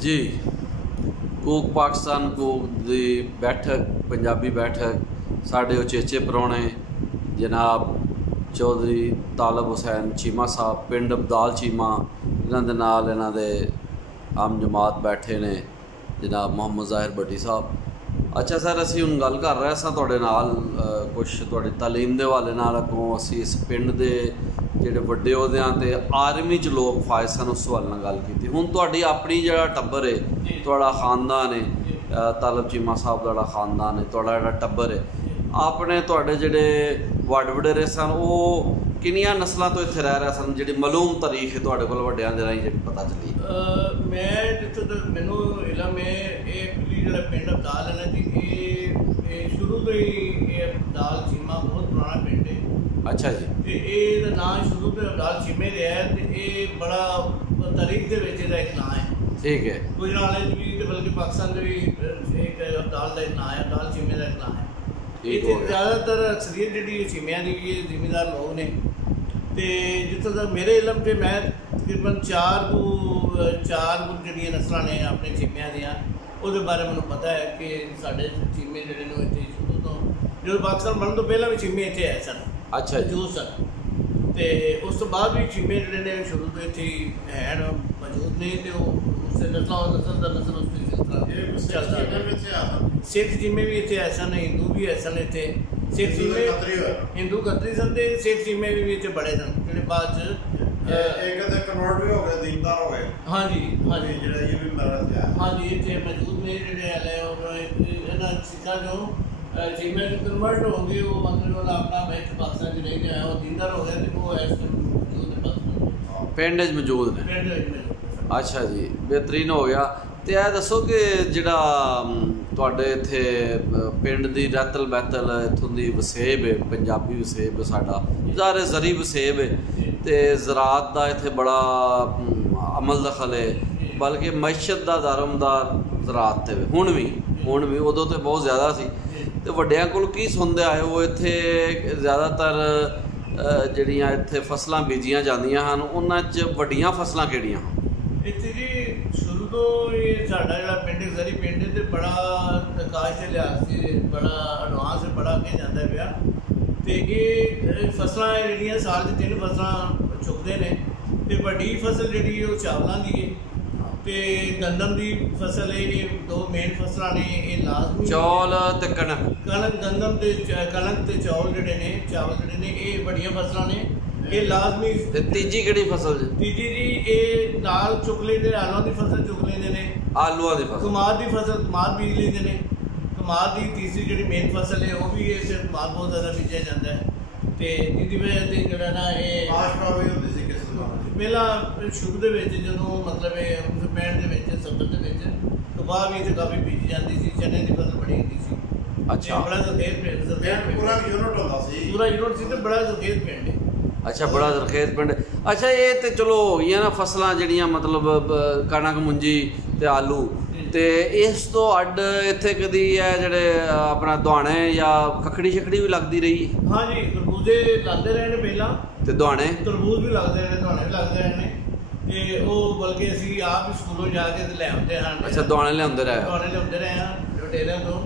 जी कूक पाकिस्तान कूक दी बैठक पंजाबी बैठक साढ़े उचेचे परौने जनाब चौधरी तालब हुसैन चीमा साहब पिंड अब्दाल चीमा इन्हां दे नाल इन्हां दे आम जमात बैठे ने जनाब मोहम्मद ज़ाहिर भट्टी साहब। अच्छा सर असी हुण गल कर रहे सां तुहाडे नाल कुछ तुहाडी तालीम दे हवाले नाल अगों असी इस पिंड दे ਜਿਹੜੇ ਵੱਡੇ ਅਹੁਦਿਆਂ ਤੇ ਆਰਮੀ 'ਚ ਲੋਕ ਫਾਇਜ਼ ਸਨ ਉਸ ਸਵਾਲ ਨਾਲ ਗੱਲ ਕੀਤੀ। ਹੁਣ ਤੁਹਾਡੀ ਆਪਣੀ ਜਿਹੜਾ ਟੱਬਰ ਹੈ ਤੁਹਾਡਾ ਖਾਨਦਾਨ ਹੈ ਤਾਲਬ ਚੀਮਾ ਸਾਹਿਬ ਦਾ ਜਿਹੜਾ ਖਾਨਦਾਨ ਹੈ ਤੁਹਾਡਾ ਜਿਹੜਾ ਟੱਬਰ ਹੈ ਆਪਣੇ ਤੁਹਾਡੇ ਜਿਹੜੇ ਵੱਡ ਵਡੇਰੇ ਸਨ ਉਹ ਕਿੰਨੀਆਂ ਨਸਲਾਂ ਤੋਂ ਇੱਥੇ ਰਹਿ ਰਹੇ ਸਨ ਜਿਹੜੀ ਮਾਲੂਮ ਤਾਰੀਖ ਹੈ ਤੁਹਾਡੇ ਕੋਲ ਵੱਡਿਆਂ ਦੇ ਰਾਹੀਂ ਜਿਹੜੀ ਪਤਾ ਚੱਲੀ? ਮੈਂ ਜਿੱਥੋਂ ਤੱਕ ਮੈਨੂੰ ਇਲਮ ਹੈ ਇਹ ਜਿਹੜਾ ਪਿੰਡ ਅਬਦਾਲ ਹੈ ਨਾ ਜੀ ਇਹ ਸ਼ੁਰੂ ਤੋਂ ਹੀ ਇਹ ਅਬਦਾਲ ਚੀਮਾ ਬਹੁਤ ਪੁਰਾਣਾ ਪਿੰਡ ਹੈ। अच्छा जी ਤੇ ਇਹਦਾ ਨਾਮ ਸ਼ੁਰੂ ਤੋਂ ਅਬਦਾਲ ਚੀਮੇ ਰਿਹਾ ਹੈ ਤੇ ਇਹ ਬੜਾ ਤਾਰੀਖ ਦੇ ਵਿੱਚ ਇਹਦਾ ਇੱਕ ਨਾਮ ਹੈ। ਠੀਕ ਹੈ ਗੁਜਰਾਤ ਵਿੱਚ ਵੀ ਤੇ ਬਲਕਿ ਪਾਕਿਸਤਾਨ ਦੇ ਵੀ ਇੱਕ ਅਬਦਾਲ ਦਾ ਇੱਕ ਨਾਮ ਹੈ ਅਬਦਾਲ ਚੀਮੇ ਦਾ ਇੱਕ ਨਾਮ ਹੈ। ਇੱਥੇ ਜ਼ਿਆਦਾਤਰ ਅਕਸਰੀਅਤ ਜਿਹੜੀ ਚੀਮਿਆਂ ਦੀ ਵੀ ਜ਼ਿਮੀਂਦਾਰ ਲੋਕ ਨੇ ਤੇ ਜਿੱਥੋਂ ਤੱਕ ਮੇਰੇ ਇਲਮ 'ਤੇ ਮੈਂ ਤਕਰੀਬਨ ਚਾਰ ਜਿਹੜੀਆਂ ਨਸਲਾਂ ਨੇ ਆਪਣੇ ਚੀਮਿਆਂ ਦੀਆਂ ਉਹਦੇ ਬਾਰੇ ਮੈਨੂੰ ਪਤਾ ਹੈ ਕਿ ਸਾਡੇ ਚੀਮੇ ਜਿਹੜੇ ਨੇ ਇੱਥੇ ਸ਼ੁਰੂ ਤੋਂ ਜਦੋਂ ਪਾਕਿਸਤਾਨ ਬਣਨ ਤੋਂ ਪਹਿਲਾਂ ਵੀ ਚੀਮੇ ਇੱਥੇ ਆਏ ਸਨ। अच्छा जो सर तो उस तो बाद भी चीमे जोड़े ने शुरू तो इतने है मौजूद ने तो उससे नस्ल सिख चीमे भी इतने ऐसा ने हिंदू भी ऐसा ने इतने सिख चीमे हिंदू कतरी सन तो सिख चीमे भी इतने बड़े सन जो बाद कन्वर्ट भी हो गए दीनदार हो गए। हाँ जी हाँ जी हाँ जी इतने मौजूद ने जो सिखा जो चीमे कन्वर्ट हो गए वो मतलब अपना बैठ पाकिस्तान च नहीं गया वो दीनदार हो गया तो वो इस मौजूद है पाकिस्तान पिंड च मौजूद ने। अच्छा जी बेहतरीन हो गया। तो यह दसो कि जिहड़ा तुहाडे इत्थे पिंड दी रैतल बैतल इत्थों दी वसेब है पंजाबी वसेब साडा ज़ाहिर जरी वसेब है तो ज़राअत दा इत्थे बड़ा अमल दखल है बल्कि मैशत दा दारोमदार ज़राअत ते हुण भी उदों तो बहुत ज़्यादा सी तो ਵੱਡਿਆਂ ਕੋਲ ਕੀ ਸੁਣਦੇ ਆਏ ਉਹ ਇੱਥੇ ਜ਼ਿਆਦਾਤਰ ਜਿਹੜੀਆਂ ਇੱਥੇ ਫਸਲਾਂ ਬੀਜੀਆਂ ਜਾਂਦੀਆਂ ਹਨ ਉਹਨਾਂ 'ਚ ਵੱਡੀਆਂ ਫਸਲਾਂ ਕਿਹੜੀਆਂ ਹਨ? ਇੱਥੇ ਜੀ ਸ਼ੁਰੂ ਤੋਂ ਇਹ ਸਾਡਾ ਜਿਹੜਾ ਪਿੰਡ ਜ਼ਰੀ ਪਿੰਡ ਤੇ ਬੜਾ ਆਕਾਸ਼ ਦੇ ਲਿਹਾਜ਼ ਸੀ ਬੜਾ ਐਡਵਾਂਸ ਬੜਾ ਅੱਗੇ ਜਾਂਦਾ ਪਿਆ ਤੇ ਇਹ ਫਸਲਾਂ ਜਿਹੜੀਆਂ ਸਾਲ 'ਚ 3 ਫਸਲਾਂ ਚੁੱਕਦੇ ਨੇ ਤੇ ਵੱਡੀ ਫਸਲ ਜਿਹੜੀ ਉਹ ਚਾਵਲਾਂ ਦੀ ਹੈ ਤੇ ਗੰਦਮ ਦੀ ਫਸਲ ਇਹ ਦੋ ਮੇਨ ਫਸਲਾਂ ਨੇ ਇਹ ਲਾਜ਼ਮੀ ਚੌਲ ਤੇ ਕਣਕ ਗੰਦਮ ਤੇ ਕਣਕ ਤੇ ਚੌਲ ਜਿਹੜੇ ਨੇ ਚਾਵਲ ਜਿਹੜੇ ਨੇ ਇਹ ਵੱਡੀਆਂ ਫਸਲਾਂ ਨੇ ਇਹ ਲਾਜ਼ਮੀ। ਤੇ ਤੀਜੀ ਕਿਹੜੀ ਫਸਲ ਜੀ? ਤੀਜੀ ਜੀ ਇਹ ਨਾਲ ਚੁੱਕ ਲੈਂਦੇ ਆਲੂਆਂ ਦੀ ਫਸਲ ਚੁੱਕ ਲੈਂਦੇ ਨੇ ਆਲੂਆਂ ਦੀ ਫਸਲ ਕਮਾਦ ਦੀ ਫਸਲ ਕਮਾਦ ਬੀਜ ਲੈਂਦੇ ਨੇ ਕਮਾਦ ਦੀ ਤੀਸਰੀ ਜਿਹੜੀ ਮੇਨ ਫਸਲ ਹੈ ਉਹ ਵੀ ਇਹ ਕਮਾਦ ਬਹੁਤ ਜ਼ਿਆਦਾ ਬੀਜਿਆ ਜਾਂਦਾ ਹੈ ਤੇ ਜਿਹਦੀ ਵਜ੍ਹਾ ਤੇ ਜਿਹੜਾ ਨਾ ਇਹ ਆਸ਼ਵਾ ਵੀ ਹੁੰਦੀ ਸੀ ਕਿਸੇ ਪਹਿਲਾਂ ਸ਼ੁਰੂ ਦੇ ਵਿੱਚ ਜਦੋਂ ਮਤਲਬ ਇਹ 65 ਦੇ ਵਿੱਚ 70 ਦੇ ਵਿੱਚ ਕਪਾਹ ਵੀ ਇੱਥੇ ਕਾਫੀ ਬੀਜੀ ਜਾਂਦੀ ਸੀ ਚਨੇ ਦੀ ਫਸਲ ਬੜੀ ਹੁੰਦੀ ਸੀ। ਅੱਛਾ ਬੜਾ ਜ਼ਰਖੇਜ਼ ਪੂਰਾ ਯੂਨਿਟ ਹੁੰਦਾ ਸੀ ਪੂਰਾ ਯੂਨਿਟ ਸੀ ਤੇ ਬੜਾ ਜ਼ਰਖੇਜ਼ ਪਿੰਡ ਹੈ। अच्छा बड़ा ਜ਼ਰਖੇਜ਼ पिंड। अच्छा ये तो चलो हो गई ना फसलां जिहड़ियां मतलब कणक मुंजी ते आलू ते इस तो अड्ड इत्थे कदी है जिहड़े अपना दुआने या खखड़ी शखड़ी भी लगती रही? हाँ जी तरबूजे लाते रहे ने पहला ते दुआने तरबूज भी लगते रहे दुआने भी लगते रहे ने ते ਉਹ बल्कि ਅਸੀਂ ਆਪ ਹੀ ਸਕੂਲੋਂ ਜਾ ਕੇ ਲੈ ਆਉਂਦੇ ਹਾਂ। ਅੱਛਾ ਦੁਆਣੇ ਲਿਆਉਂਦੇ ਰਹੇ? ਦੁਆਣੇ ਲਿਆਉਂਦੇ ਰਹੇ ਹਾਂ ਰਿਟੇਲਰ ਤੋਂ।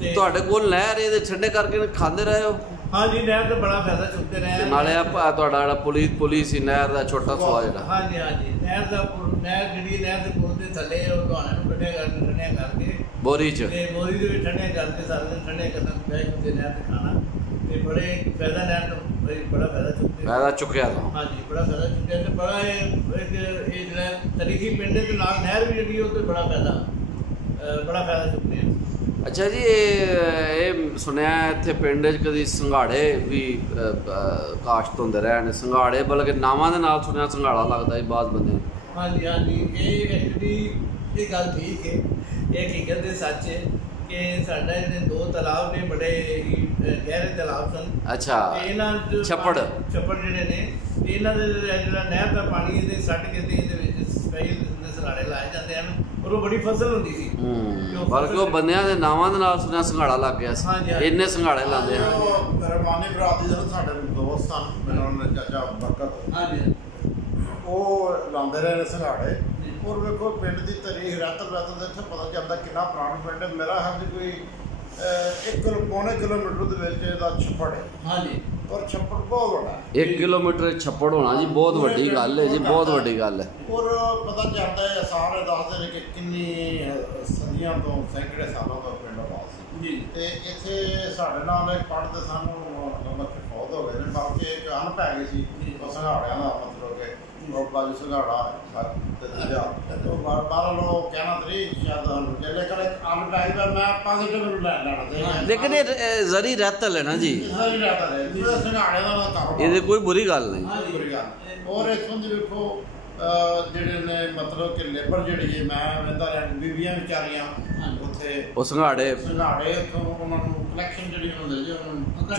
ਤੇ ਤੁਹਾਡੇ ਕੋਲ ਨਹਿਰ ਇਹਦੇ ਠੰਡੇ ਕਰਕੇ ਖਾਂਦੇ ਰਹੇ ਹੋ? हाँ जी नहर तो बड़ा फायदा चुकते रहे नाले ਤੁਹਾਡਾ ਜਿਹੜਾ ਪੁਲਿਸ ਹੀ ਨਹਿਰ ਦਾ ਛੋਟਾ ਸੁਆ ਜਿਹੜਾ हाँ जी नहर ਜਿਹੜੀ ਨਹਿਰ ਦੇ ਪੁਲ ਦੇ ਥੱਲੇ ਉਹ ਦੁਆਣੇ ਨੂੰ ਠੰਡਿਆ ਕਰਕੇ ਬੋਰੀ 'ਚ ਤੇ ਬੋਰੀ ਦੇ ਵਿੱਚ ਠੰਡਿਆ ਕਰਕੇ ਸਾਰੇ ਦਿਨ ਠੰਡੇ ਕਰਨ ਬੈਠ ਕੇ ਨਹਿਰ ਤੇ ਖਾਣਾ ਤੇ ਬੜੇ ਫਾਇਦਾ ਨਹਿਰ ਤੋਂ ਬੜਾ ਫਾਇਦਾ ਚੁੱਕਿਆ ਤਾਂ हाँ जी बड़ा फायदा चुੱਕਿਆ ਤੇ ਬੜਾ ਇਹ ਜਿਹੜਾ ਤਰੀਖੀ ਪਿੰਡ ਦੇ ਨਾਲ ਨਹਿਰ ਵੀ ਜਿਹੜੀ ਉਹ ਤੇ ਬੜਾ ਫਾਇਦਾ ਚੁੱਕਦੇ ਆ। अच्छा जी ये सुनिया इत्थे पिंड च कदी संघाड़े भी काश्त होंदे रहे ने संघाड़े बल्कि नावां दे नाल सुनिया संघाड़ा लगदा है बाद बंदे। हाँ जी ये एक्चुअली ये गल ठीक है ये हकीकत है सच है कि साडा इहदे 2 तालाब ने बड़े ही गहरे तालाब सन। अच्छा छप्पड़ जिहड़े ने इन्हां दे जिहड़ा नहर दा पानी इहदे सट के ते इहदे विच स्पेशल संघाड़े लाए जाते हैं और वो बड़ी फसल होंदी सी बल्कि वो बंदियां दे नावां दे नाल सुनिया संघाड़ा लग गया सी इन्ने संघाड़े लांदे हैं। मेरे मानी भरा दी जदों साडे दोस्त सन मेरा चाचा बरकत हाँ जी वो लांदे रहे संघाड़े और वेखो पिंड की तारीख रत्त रत्त इत्थे पता चलता कितना पुराना पिंड है। मेरा ख्याल कोई 1 पौने किलोमीटर के छप्पड़ है। हाँ जी। और छप्पड़ बहुत बड़ा है। 1 किलोमीटर छप्पड़ होना जी बहुत वड्डी गल है जी, बहुत वड्डी गल है। और पता चलता है सारे दसते हैं कि किन्नी सदियों तो सैकड़े सालों का पिंड आबाद जी। ते इत्थे साडे नाल एक पढ़ते सानू फौत हो गए ने, बल्कि एक अन पै गई सी संघाड़ियां दा मतलब कि बाजू संघाड़ा ते दूजा तो बारह लोग कहना तरी शायद लेकिन एक अन पै गई। मैं पॉजिटिव लैना लेकिन ये जरी रहतल है ना जी, संघाड़े दा ये कोई बुरी गल नहीं। हाँ जी बुरी गल। और इत्थों दी वेखो ਜਿਹੜੇ ਨੇ मतलब कि लेबर ਜਿਹੜੀ ਹੈ मैं ਵੰਦਾ ਰਹਿ ਬੀਬੀਆਂ ਵਿਚਾਰੀਆਂ ਉੱਥੇ ਉਹ ਸੰਘਾੜੇ ਉੱਥੋਂ ਉਹਨਾਂ ਨੂੰ ਕਲੈਕਸ਼ਨ ਜਿਹੜੀ ਹੁੰਦੀ ਜੀ ਉਹਨਾਂ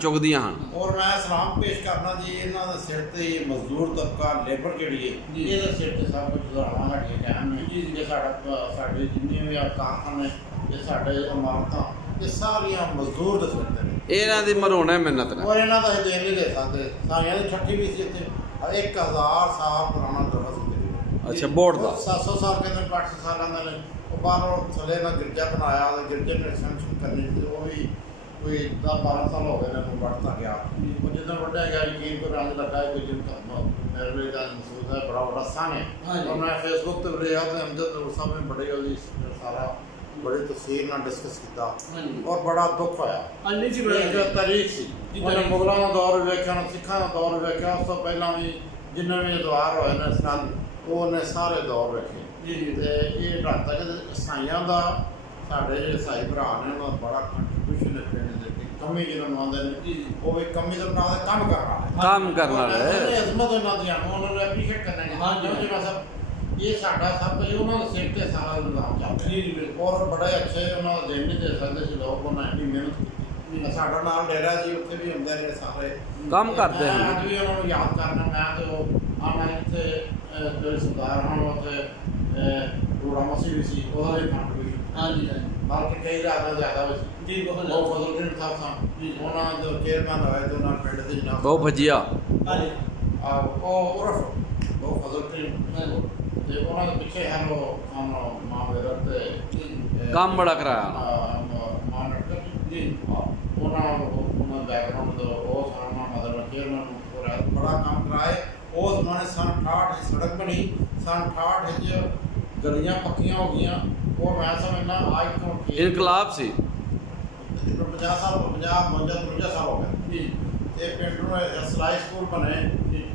ਚੁਗਦੀਆਂ ਹਨ। ਔਰ ਮੈਂ ਸਲਾਮ ਪੇਸ਼ ਕਰਨਾ ਜੀ ਇਹਨਾਂ ਦੇ ਸਿਰ ਤੇ ਮਜ਼ਦੂਰ ਤਬਕਾ ਲੇਬਰ ਜਿਹੜੀ ਹੈ ਇਹਦੇ ਸਿਰ ਤੇ ਸਭ ਕੁਝ ਸੁਧਾਰਨਾ ਸਾਡੀਆਂ ਕਾਇਮ ਨੇ ਜੀ। ਜੇ ਸਾਡੇ ਜਿੰਨੇ ਵੀ ਕਾਰਖਾਨੇ ਇਹ ਸਾਡੇ ਇਮਾਰਤਾਂ ਇਹ ਸਾਰੀਆਂ ਮਜ਼ਦੂਰ ਦੇ ਸਿਰ ਤੇ ਨੇ। ਇਹਨਾਂ ਦੀ ਮਰੋਣਾ ਮਿਹਨਤ ਨਾਲ ਔਰ ਇਹਨਾਂ ਦਾ ਇਹ ਦੇਣ ਨਹੀਂ ਦੇ ਸਕਦੇ। ਸਾਰਿਆਂ ਦੀ ਛੱਟੀ ਵੀ ਸੀ ਇੱਥੇ 1000 साल पुराना दरख्त। अच्छा बोर्ड का 700 साल के अंदर 800 साल अंदर वो बाहरों थले ना गिरजा बनाया तो गिरजे ने एक्सटेंशन करनी थी वो भी कोई 10-12 साल हो गए ने बढ़ता गया। वो जितना बढ़ा गया यकीन को रंग लगा है कोई जिनका मेरे का महसूस है बड़ा बड़ा सान है। और मैं फेसबुक पे लिया तो अमजद साहब ने बड़े वाली सारा बड़ी तफसीर ना डिस्कस किया और बड़ा दुख होया। एक तारीख सी उन्हें मुगलों का दौर वेख्या सिखा का दौर वेख्या उस तो पहला भी जिन्हें भी द्वार होए ने सन वो सारे दौर वेखे। ये ढाता कि ईसाइयों का साढ़े जो ईसाई भरा ने उन्होंने बड़ा कंट्रीब्यूशन है पिंड की कमी जिन्होंने आते हैं वो भी कमी तो बना काम करना अजमत उन्होंने एप्रीशिएट करना ये साडा सब कुछ उन्होंने सिर ते सारा निजाम चलता है। और बड़े अच्छे उन्होंने दिन नहीं दे सकते सी लोग उन्होंने एडी मेहनत की। साडा नाल डेरा जी उत्थे भी हुंदे ने सारे काम करते हैं। अज भी उन्होंने याद करना मैं तो आना इत्थे जो सरदार हैं उत्थे रोड़ा मसी भी सी ओदा भी कंट्रीब्यूशन। हाँ जी बल्कि कई ज़्यादा भी जी बहुत फजल करीम साहब सन उन्होंने जो चेयरमैन रहे तो उन्होंने पिंड दी जनाब बहुत भजिया हाँ जी उर्फ बहुत फजल करीम ਤੇ ਉਹਨਾਂ ਦੇ ਪਿੱਛੇ ਹਨ ਉਹ ਮਾਂ ਵੇਰਤ ਕੰਮ ਬੜਾ ਕਰਾਇਆ ਮਾਂ ਨਟਕ ਜੀ ਉਹਨਾਂ ਬੈਕਗ੍ਰਾਉਂਡ ਦਾ ਉਹ ਸਾਰਾ ਮਤਲਬ ਚੇਅਰਮੈਨ ਬੜਾ ਕੰਮ ਕਰਾਏ। ਉਸ ਮਾਨੇ ਸਨ 68 ਸੜਕ ਬਣੀ ਸਨ 68 ਵਿੱਚ ਗਲੀਆਂ ਪੱਕੀਆਂ ਹੋ ਗਈਆਂ। ਉਹ ਮੈਂ ਸਮਝਦਾ ਅੱਜ ਤੋਂ ਇਨਕਲਾਬ ਸੀ 50 ਸਾਲ 52 ਸਾਲ ਹੋ ਗਏ ਜੀ। ਇਹ ਪਿੰਡ ਨੂੰ ਸਲਾਈ ਸਕੂਲ ਬਣੇ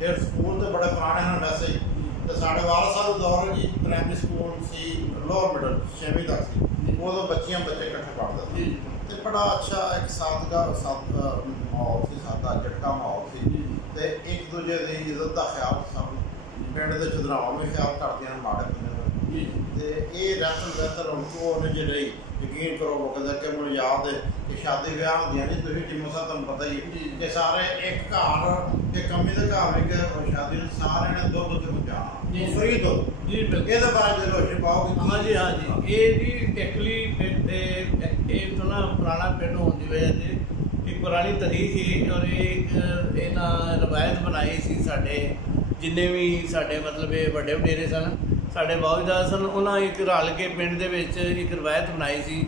ਫਿਰ ਸਕੂਲ ਤੇ ਬੜੇ ਪੁਰਾਣੇ ਹਨ ਵੈਸੇ तो साढ़े 12 साल दौर जी प्राइमरी स्कूल सी लोअर मिडल 6वीं तक सी उदों बच्चे इकट्ठे पढ़ते थे तो बड़ा अच्छा एक सादगा माहौल सी सादा झटका माहौल सी तो एक दूजे की इज्जत का ख्याल सब पिंड के चुनाव में ख्याल करते हैं माड़े पिंड तो ये रहतर उनको जो रही यकीन करो वो कहते कि मुझे याद है कि शादी ब्याह होंगे नहीं तुम टिमो साहब तुम पता ही कि सारे एक घर के कमी के घर में शादी सारे ने दुध उत्ते पहुँचाना फ्री दुध जी ये बारे रोशन पाओगे। हाँ जी हाँ जी ये जी एक्चुअली पिंड तो ना पुराना पिंड होने की वजह से एक पुरानी तारीख है और एक रवायत बनाई सी साडे जिन्ने भी साडे मतलब बड़े वडेरे सन साडे बाऊदाद सन उन्होंने एक रल के पिंड दे विच एक रवायत बनाई सी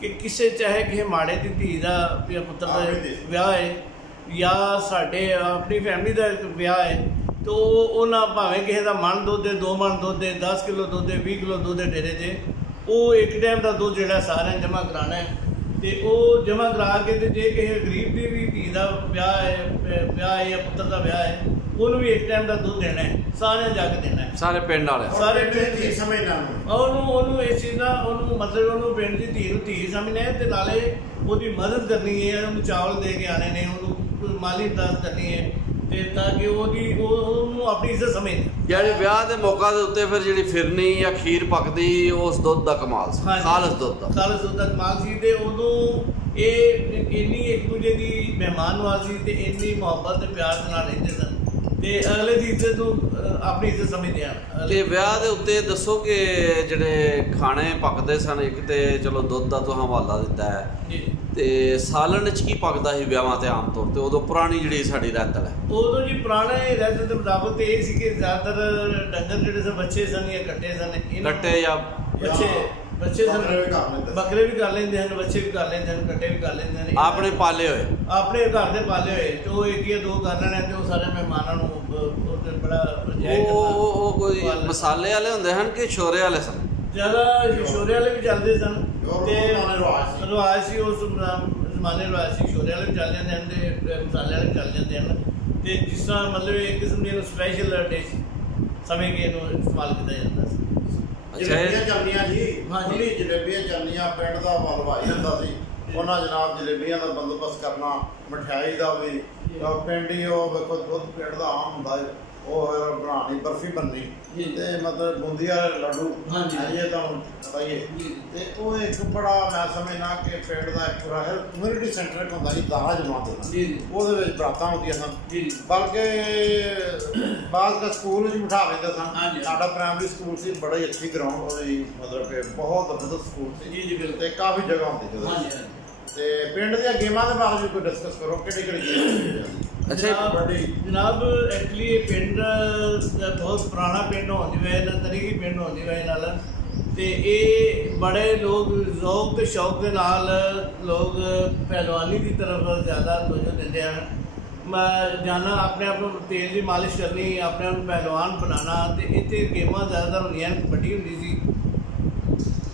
कि किसी चाहे किसी माड़े की धी का पुत्र का विआह है या साडे अपनी फैमिली का विआह है तो उन्हें भावें किसी का मन दुध है 2 मन दुध है 10 किलो दुध है 20 किलो दुध है डेरे से वो एक टाइम का दुध जो सारे जमा कराना है तो वो जमा करा के जे किसी गरीब की भी धी का विआह है या पुत्र का विआह है उन्होंने भी एक टाइम का दुध देना है सारे जग देना है सारे पिंड वाले सारे धी समझना इस चीज़ का मतलब उन्होंने पिंड की धी धी समझना है तो नाले उसकी मदद करनी है उन्होंने चावल दे के आने ने उन्होंने माली इमदाद करनी है ताकि अपनी इज्जत समझ यानी ब्याह के मौका के उत्ते फिर जी फिरनी या खीर पकदी उस दुध का कमाल सी खालस दुध का कमाल सी ते उदों ये इन्नी एक दूजे की मेहमान नवाजी ते इन्नी मुहब्बत ते प्यार नाल रहिंदे सन ਤੇ ਅਗਲੇ ਦੀ ਇੱਜ਼ਤ ਨੂੰ ਆਪਣੀ ਇੱਜ਼ਤ ਸਮਝਦੇ ਹਨ। ਤੇ ਵਿਆਹ ਦੇ ਉੱਤੇ ਦੱਸੋ ਕਿ ਜਿਹੜੇ ਖਾਣੇ ਪੱਕਦੇ ਸਨ, ਇੱਕ ਤੇ ਚਲੋ ਦੁੱਧ ਦਾ ਤੋਂ ਹਵਾਲਾ ਦਿੱਤਾ ਹੈ, ਤੇ ਸਾਲਣ 'ਚ ਕੀ ਪੱਕਦਾ ਸੀ ਵਿਆਹਾਂ ਤੇ ਆਮ ਤੌਰ ਤੇ ਉਦੋਂ ਪੁਰਾਣੀ ਜਿਹੜੀ ਸਾਡੀ ਰਹਿਤਲ ਹੈ? ਉਦੋਂ ਜੀ ਪੁਰਾਣੇ ਰਹਿਤਲ ਦੇ ਮੁਤਾਬਕ ਇਹ ਸੀ ਕਿ ਜ਼ਿਆਦਾਤਰ ਡੰਗਰ ਜਿਹੜੇ ਸਨ ਬੱਚੇ ਸਨ ਜਾਂ ਕੱਟੇ ਸਨ, ਕੱਟੇ ਜਾਂ ਬੱਚੇ ਸਨ, ਬੱਕਰੇ ਵੀ ਕਰ ਲੈਂਦੇ ਹਨ, ਬੱਚੇ ਵੀ ਕਰ ਲੈਂਦੇ ਹਨ, ਕੱਟੇ ਵੀ ਕਰ ਲੈਂਦੇ ਹਨ, ਆਪਣੇ ਪਾਲੇ ਹੋਏ, ਆਪਣੇ ਘਰ ਦੇ ਪਾਲੇ ਹੋਏ। ਤੇ ਉਹ ਇੱਕ ਜਾਂ ਦੋ ਕਰ ਲੈਣੇ ਤੇ ਉਹ ਸਾਰੇ ਮਹਿਮਾਨਾਂ ਨੂੰ ਬੜਾ ਉਹ ਕੋਈ ਮਸਾਲੇ ਵਾਲੇ ਹੁੰਦੇ ਹਨ ਕਿ ਸ਼ੋਰੇ ਵਾਲੇ ਸਨ? ਜ਼ਿਆਦਾ ਸ਼ੋਰੇ ਵਾਲੇ ਵੀ ਚੱਲਦੇ ਸਨ ਤੇ ਰਿਵਾਜ ਸੀ, ਉਸ ਜ਼ਮਾਨੇ ਰਿਵਾਜ ਸੀ, ਸ਼ੋਰੇ ਵਾਲੇ ਵੀ ਚੱਲ ਜਾਂਦੇ ਹਨ ਤੇ ਮਸਾਲੇ ਵਾਲੇ ਵੀ ਚੱਲ ਜਾਂਦੇ ਹਨ। ਤੇ ਜਿਸ ਤਰ੍ਹਾਂ ਮਤਲਬ ਇੱਕ ਕਿਸਮ ਦੀ ਸਪੈਸ਼ਲ ਡਿਸ਼ ਸਮੇਂ ਕੇ ਇਹਨੂੰ ਇਸਤੇਮਾਲ ਕੀਤਾ ਜਾਂਦਾ ਸੀ। ਜਲੇਬੀਆਂ ਚੱਲਦੀਆਂ ਜੀ, ਹਾਂਜੀ ਜਲੇਬੀਆਂ ਚੱਲਦੀਆਂ, ਪਿੰਡ ਦਾ ਹਲਵਾਈ ਹੁੰਦਾ ਸੀ, ਉਹਨਾਂ ਜਨਾਬ ਜਲੇਬੀਆਂ ਦਾ ਬੰਦੋਬਸਤ ਕਰਨਾ, ਮਠਿਆਈ ਦਾ ਵੀ ਪਿੰਡ ਹੀ ਉਹ ਵੇਖੋ ਦੁੱਧ ਪਿੰਡ ਦਾ ਆਮ ਹੁੰਦਾ ਹੈ, ਉਹ ਫਿਰ ਬਣਾਉਣੀ, ਬਰਫੀ ਬਣਨੀ ਤੇ ਮਤਲਬ ਬੂੰਦੀ ਵਾਲੇ ਲੱਡੂ ਇਹ ਤੁਹਾਨੂੰ ਪਤਾ ਹੀ ਹੈ। ਤੇ ਉਹ ਇੱਕ ਬੜਾ ਮੈਂ ਸਮਝਣਾ ਕਿ ਪਿੰਡ ਦਾ ਇੱਕ ਪੂਰਾ ਕਮਿਊਨਿਟੀ ਸੈਂਟਰ ਇੱਕ ਹੁੰਦਾ ਜੀ, ਦਾਰਾ ਜਮਾਉਂਦੇ ਸਨ, ਉਹਦੇ ਵਿੱਚ ਬਰਾਤਾਂ ਹੁੰਦੀਆਂ ਸਨ, ਬਲਕਿ ਬਾਅਦ ਸਕੂਲ ਵਿੱਚ ਬਿਠਾ ਲੈਂਦੇ ਸਨ। ਸਾਡਾ ਪ੍ਰਾਇਮਰੀ ਸਕੂਲ ਸੀ, ਬੜੀ ਅੱਛੀ ਗਰਾਊਂਡ ਉਹਦੀ, ਮਤਲਬ ਕਿ ਬਹੁਤ ਜ਼ਬਰਦਸਤ ਸਕੂਲ ਸੀ ਤੇ ਕਾਫੀ ਜਗ੍ਹਾ ਹੁੰਦੀ ਸੀ। ਤੇ ਪਿੰਡ ਦੀਆਂ ਗੇਮਾਂ ਦੇ ਬਾਰੇ ਵੀ ਕੋਈ ਡਿਸਕਸ ਕਰੋ, ਕਿਹੜੀ ਕਿਹੜੀ ਗੇਮ? ਜਨਾਬ ਐਕਚੁਅਲੀ ਇਹ ਪਿੰਡ ਬਹੁਤ ਪੁਰਾਣਾ ਪਿੰਡ ਹੋਣ ਦੀ ਵਜ੍ਹਾ ਨਾਲ, ਤਰੀਕੀ ਪਿੰਡ ਹੋਣ ਦੀ ਵਜ੍ਹਾ ਨਾਲ, ਤੇ ਇਹ ਬੜੇ ਲੋਕ ਜ਼ੌਕ ਤੇ ਸ਼ੌਕ ਦੇ ਨਾਲ ਲੋਕ ਪਹਿਲਵਾਨੀ ਦੀ ਤਰਫ ਜ਼ਿਆਦਾ ਤਵੱਜੋ ਦਿੰਦੇ ਹਨ। ਮੈਂ ਜਾਣਾ ਆਪਣੇ ਆਪ ਨੂੰ ਤੇਲ ਦੀ ਮਾਲਿਸ਼ ਕਰਨੀ, ਆਪਣੇ ਆਪ ਨੂੰ ਪਹਿਲਵਾਨ ਬਣਾਉਣਾ। ਤੇ ਇੱਥੇ ਗੇਮਾਂ ਜ਼ਿਆਦਾਤਰ ਹੁੰਦੀਆਂ ਹਨ, ਕਬੱਡੀ ਹੁੰਦੀ ਸੀ,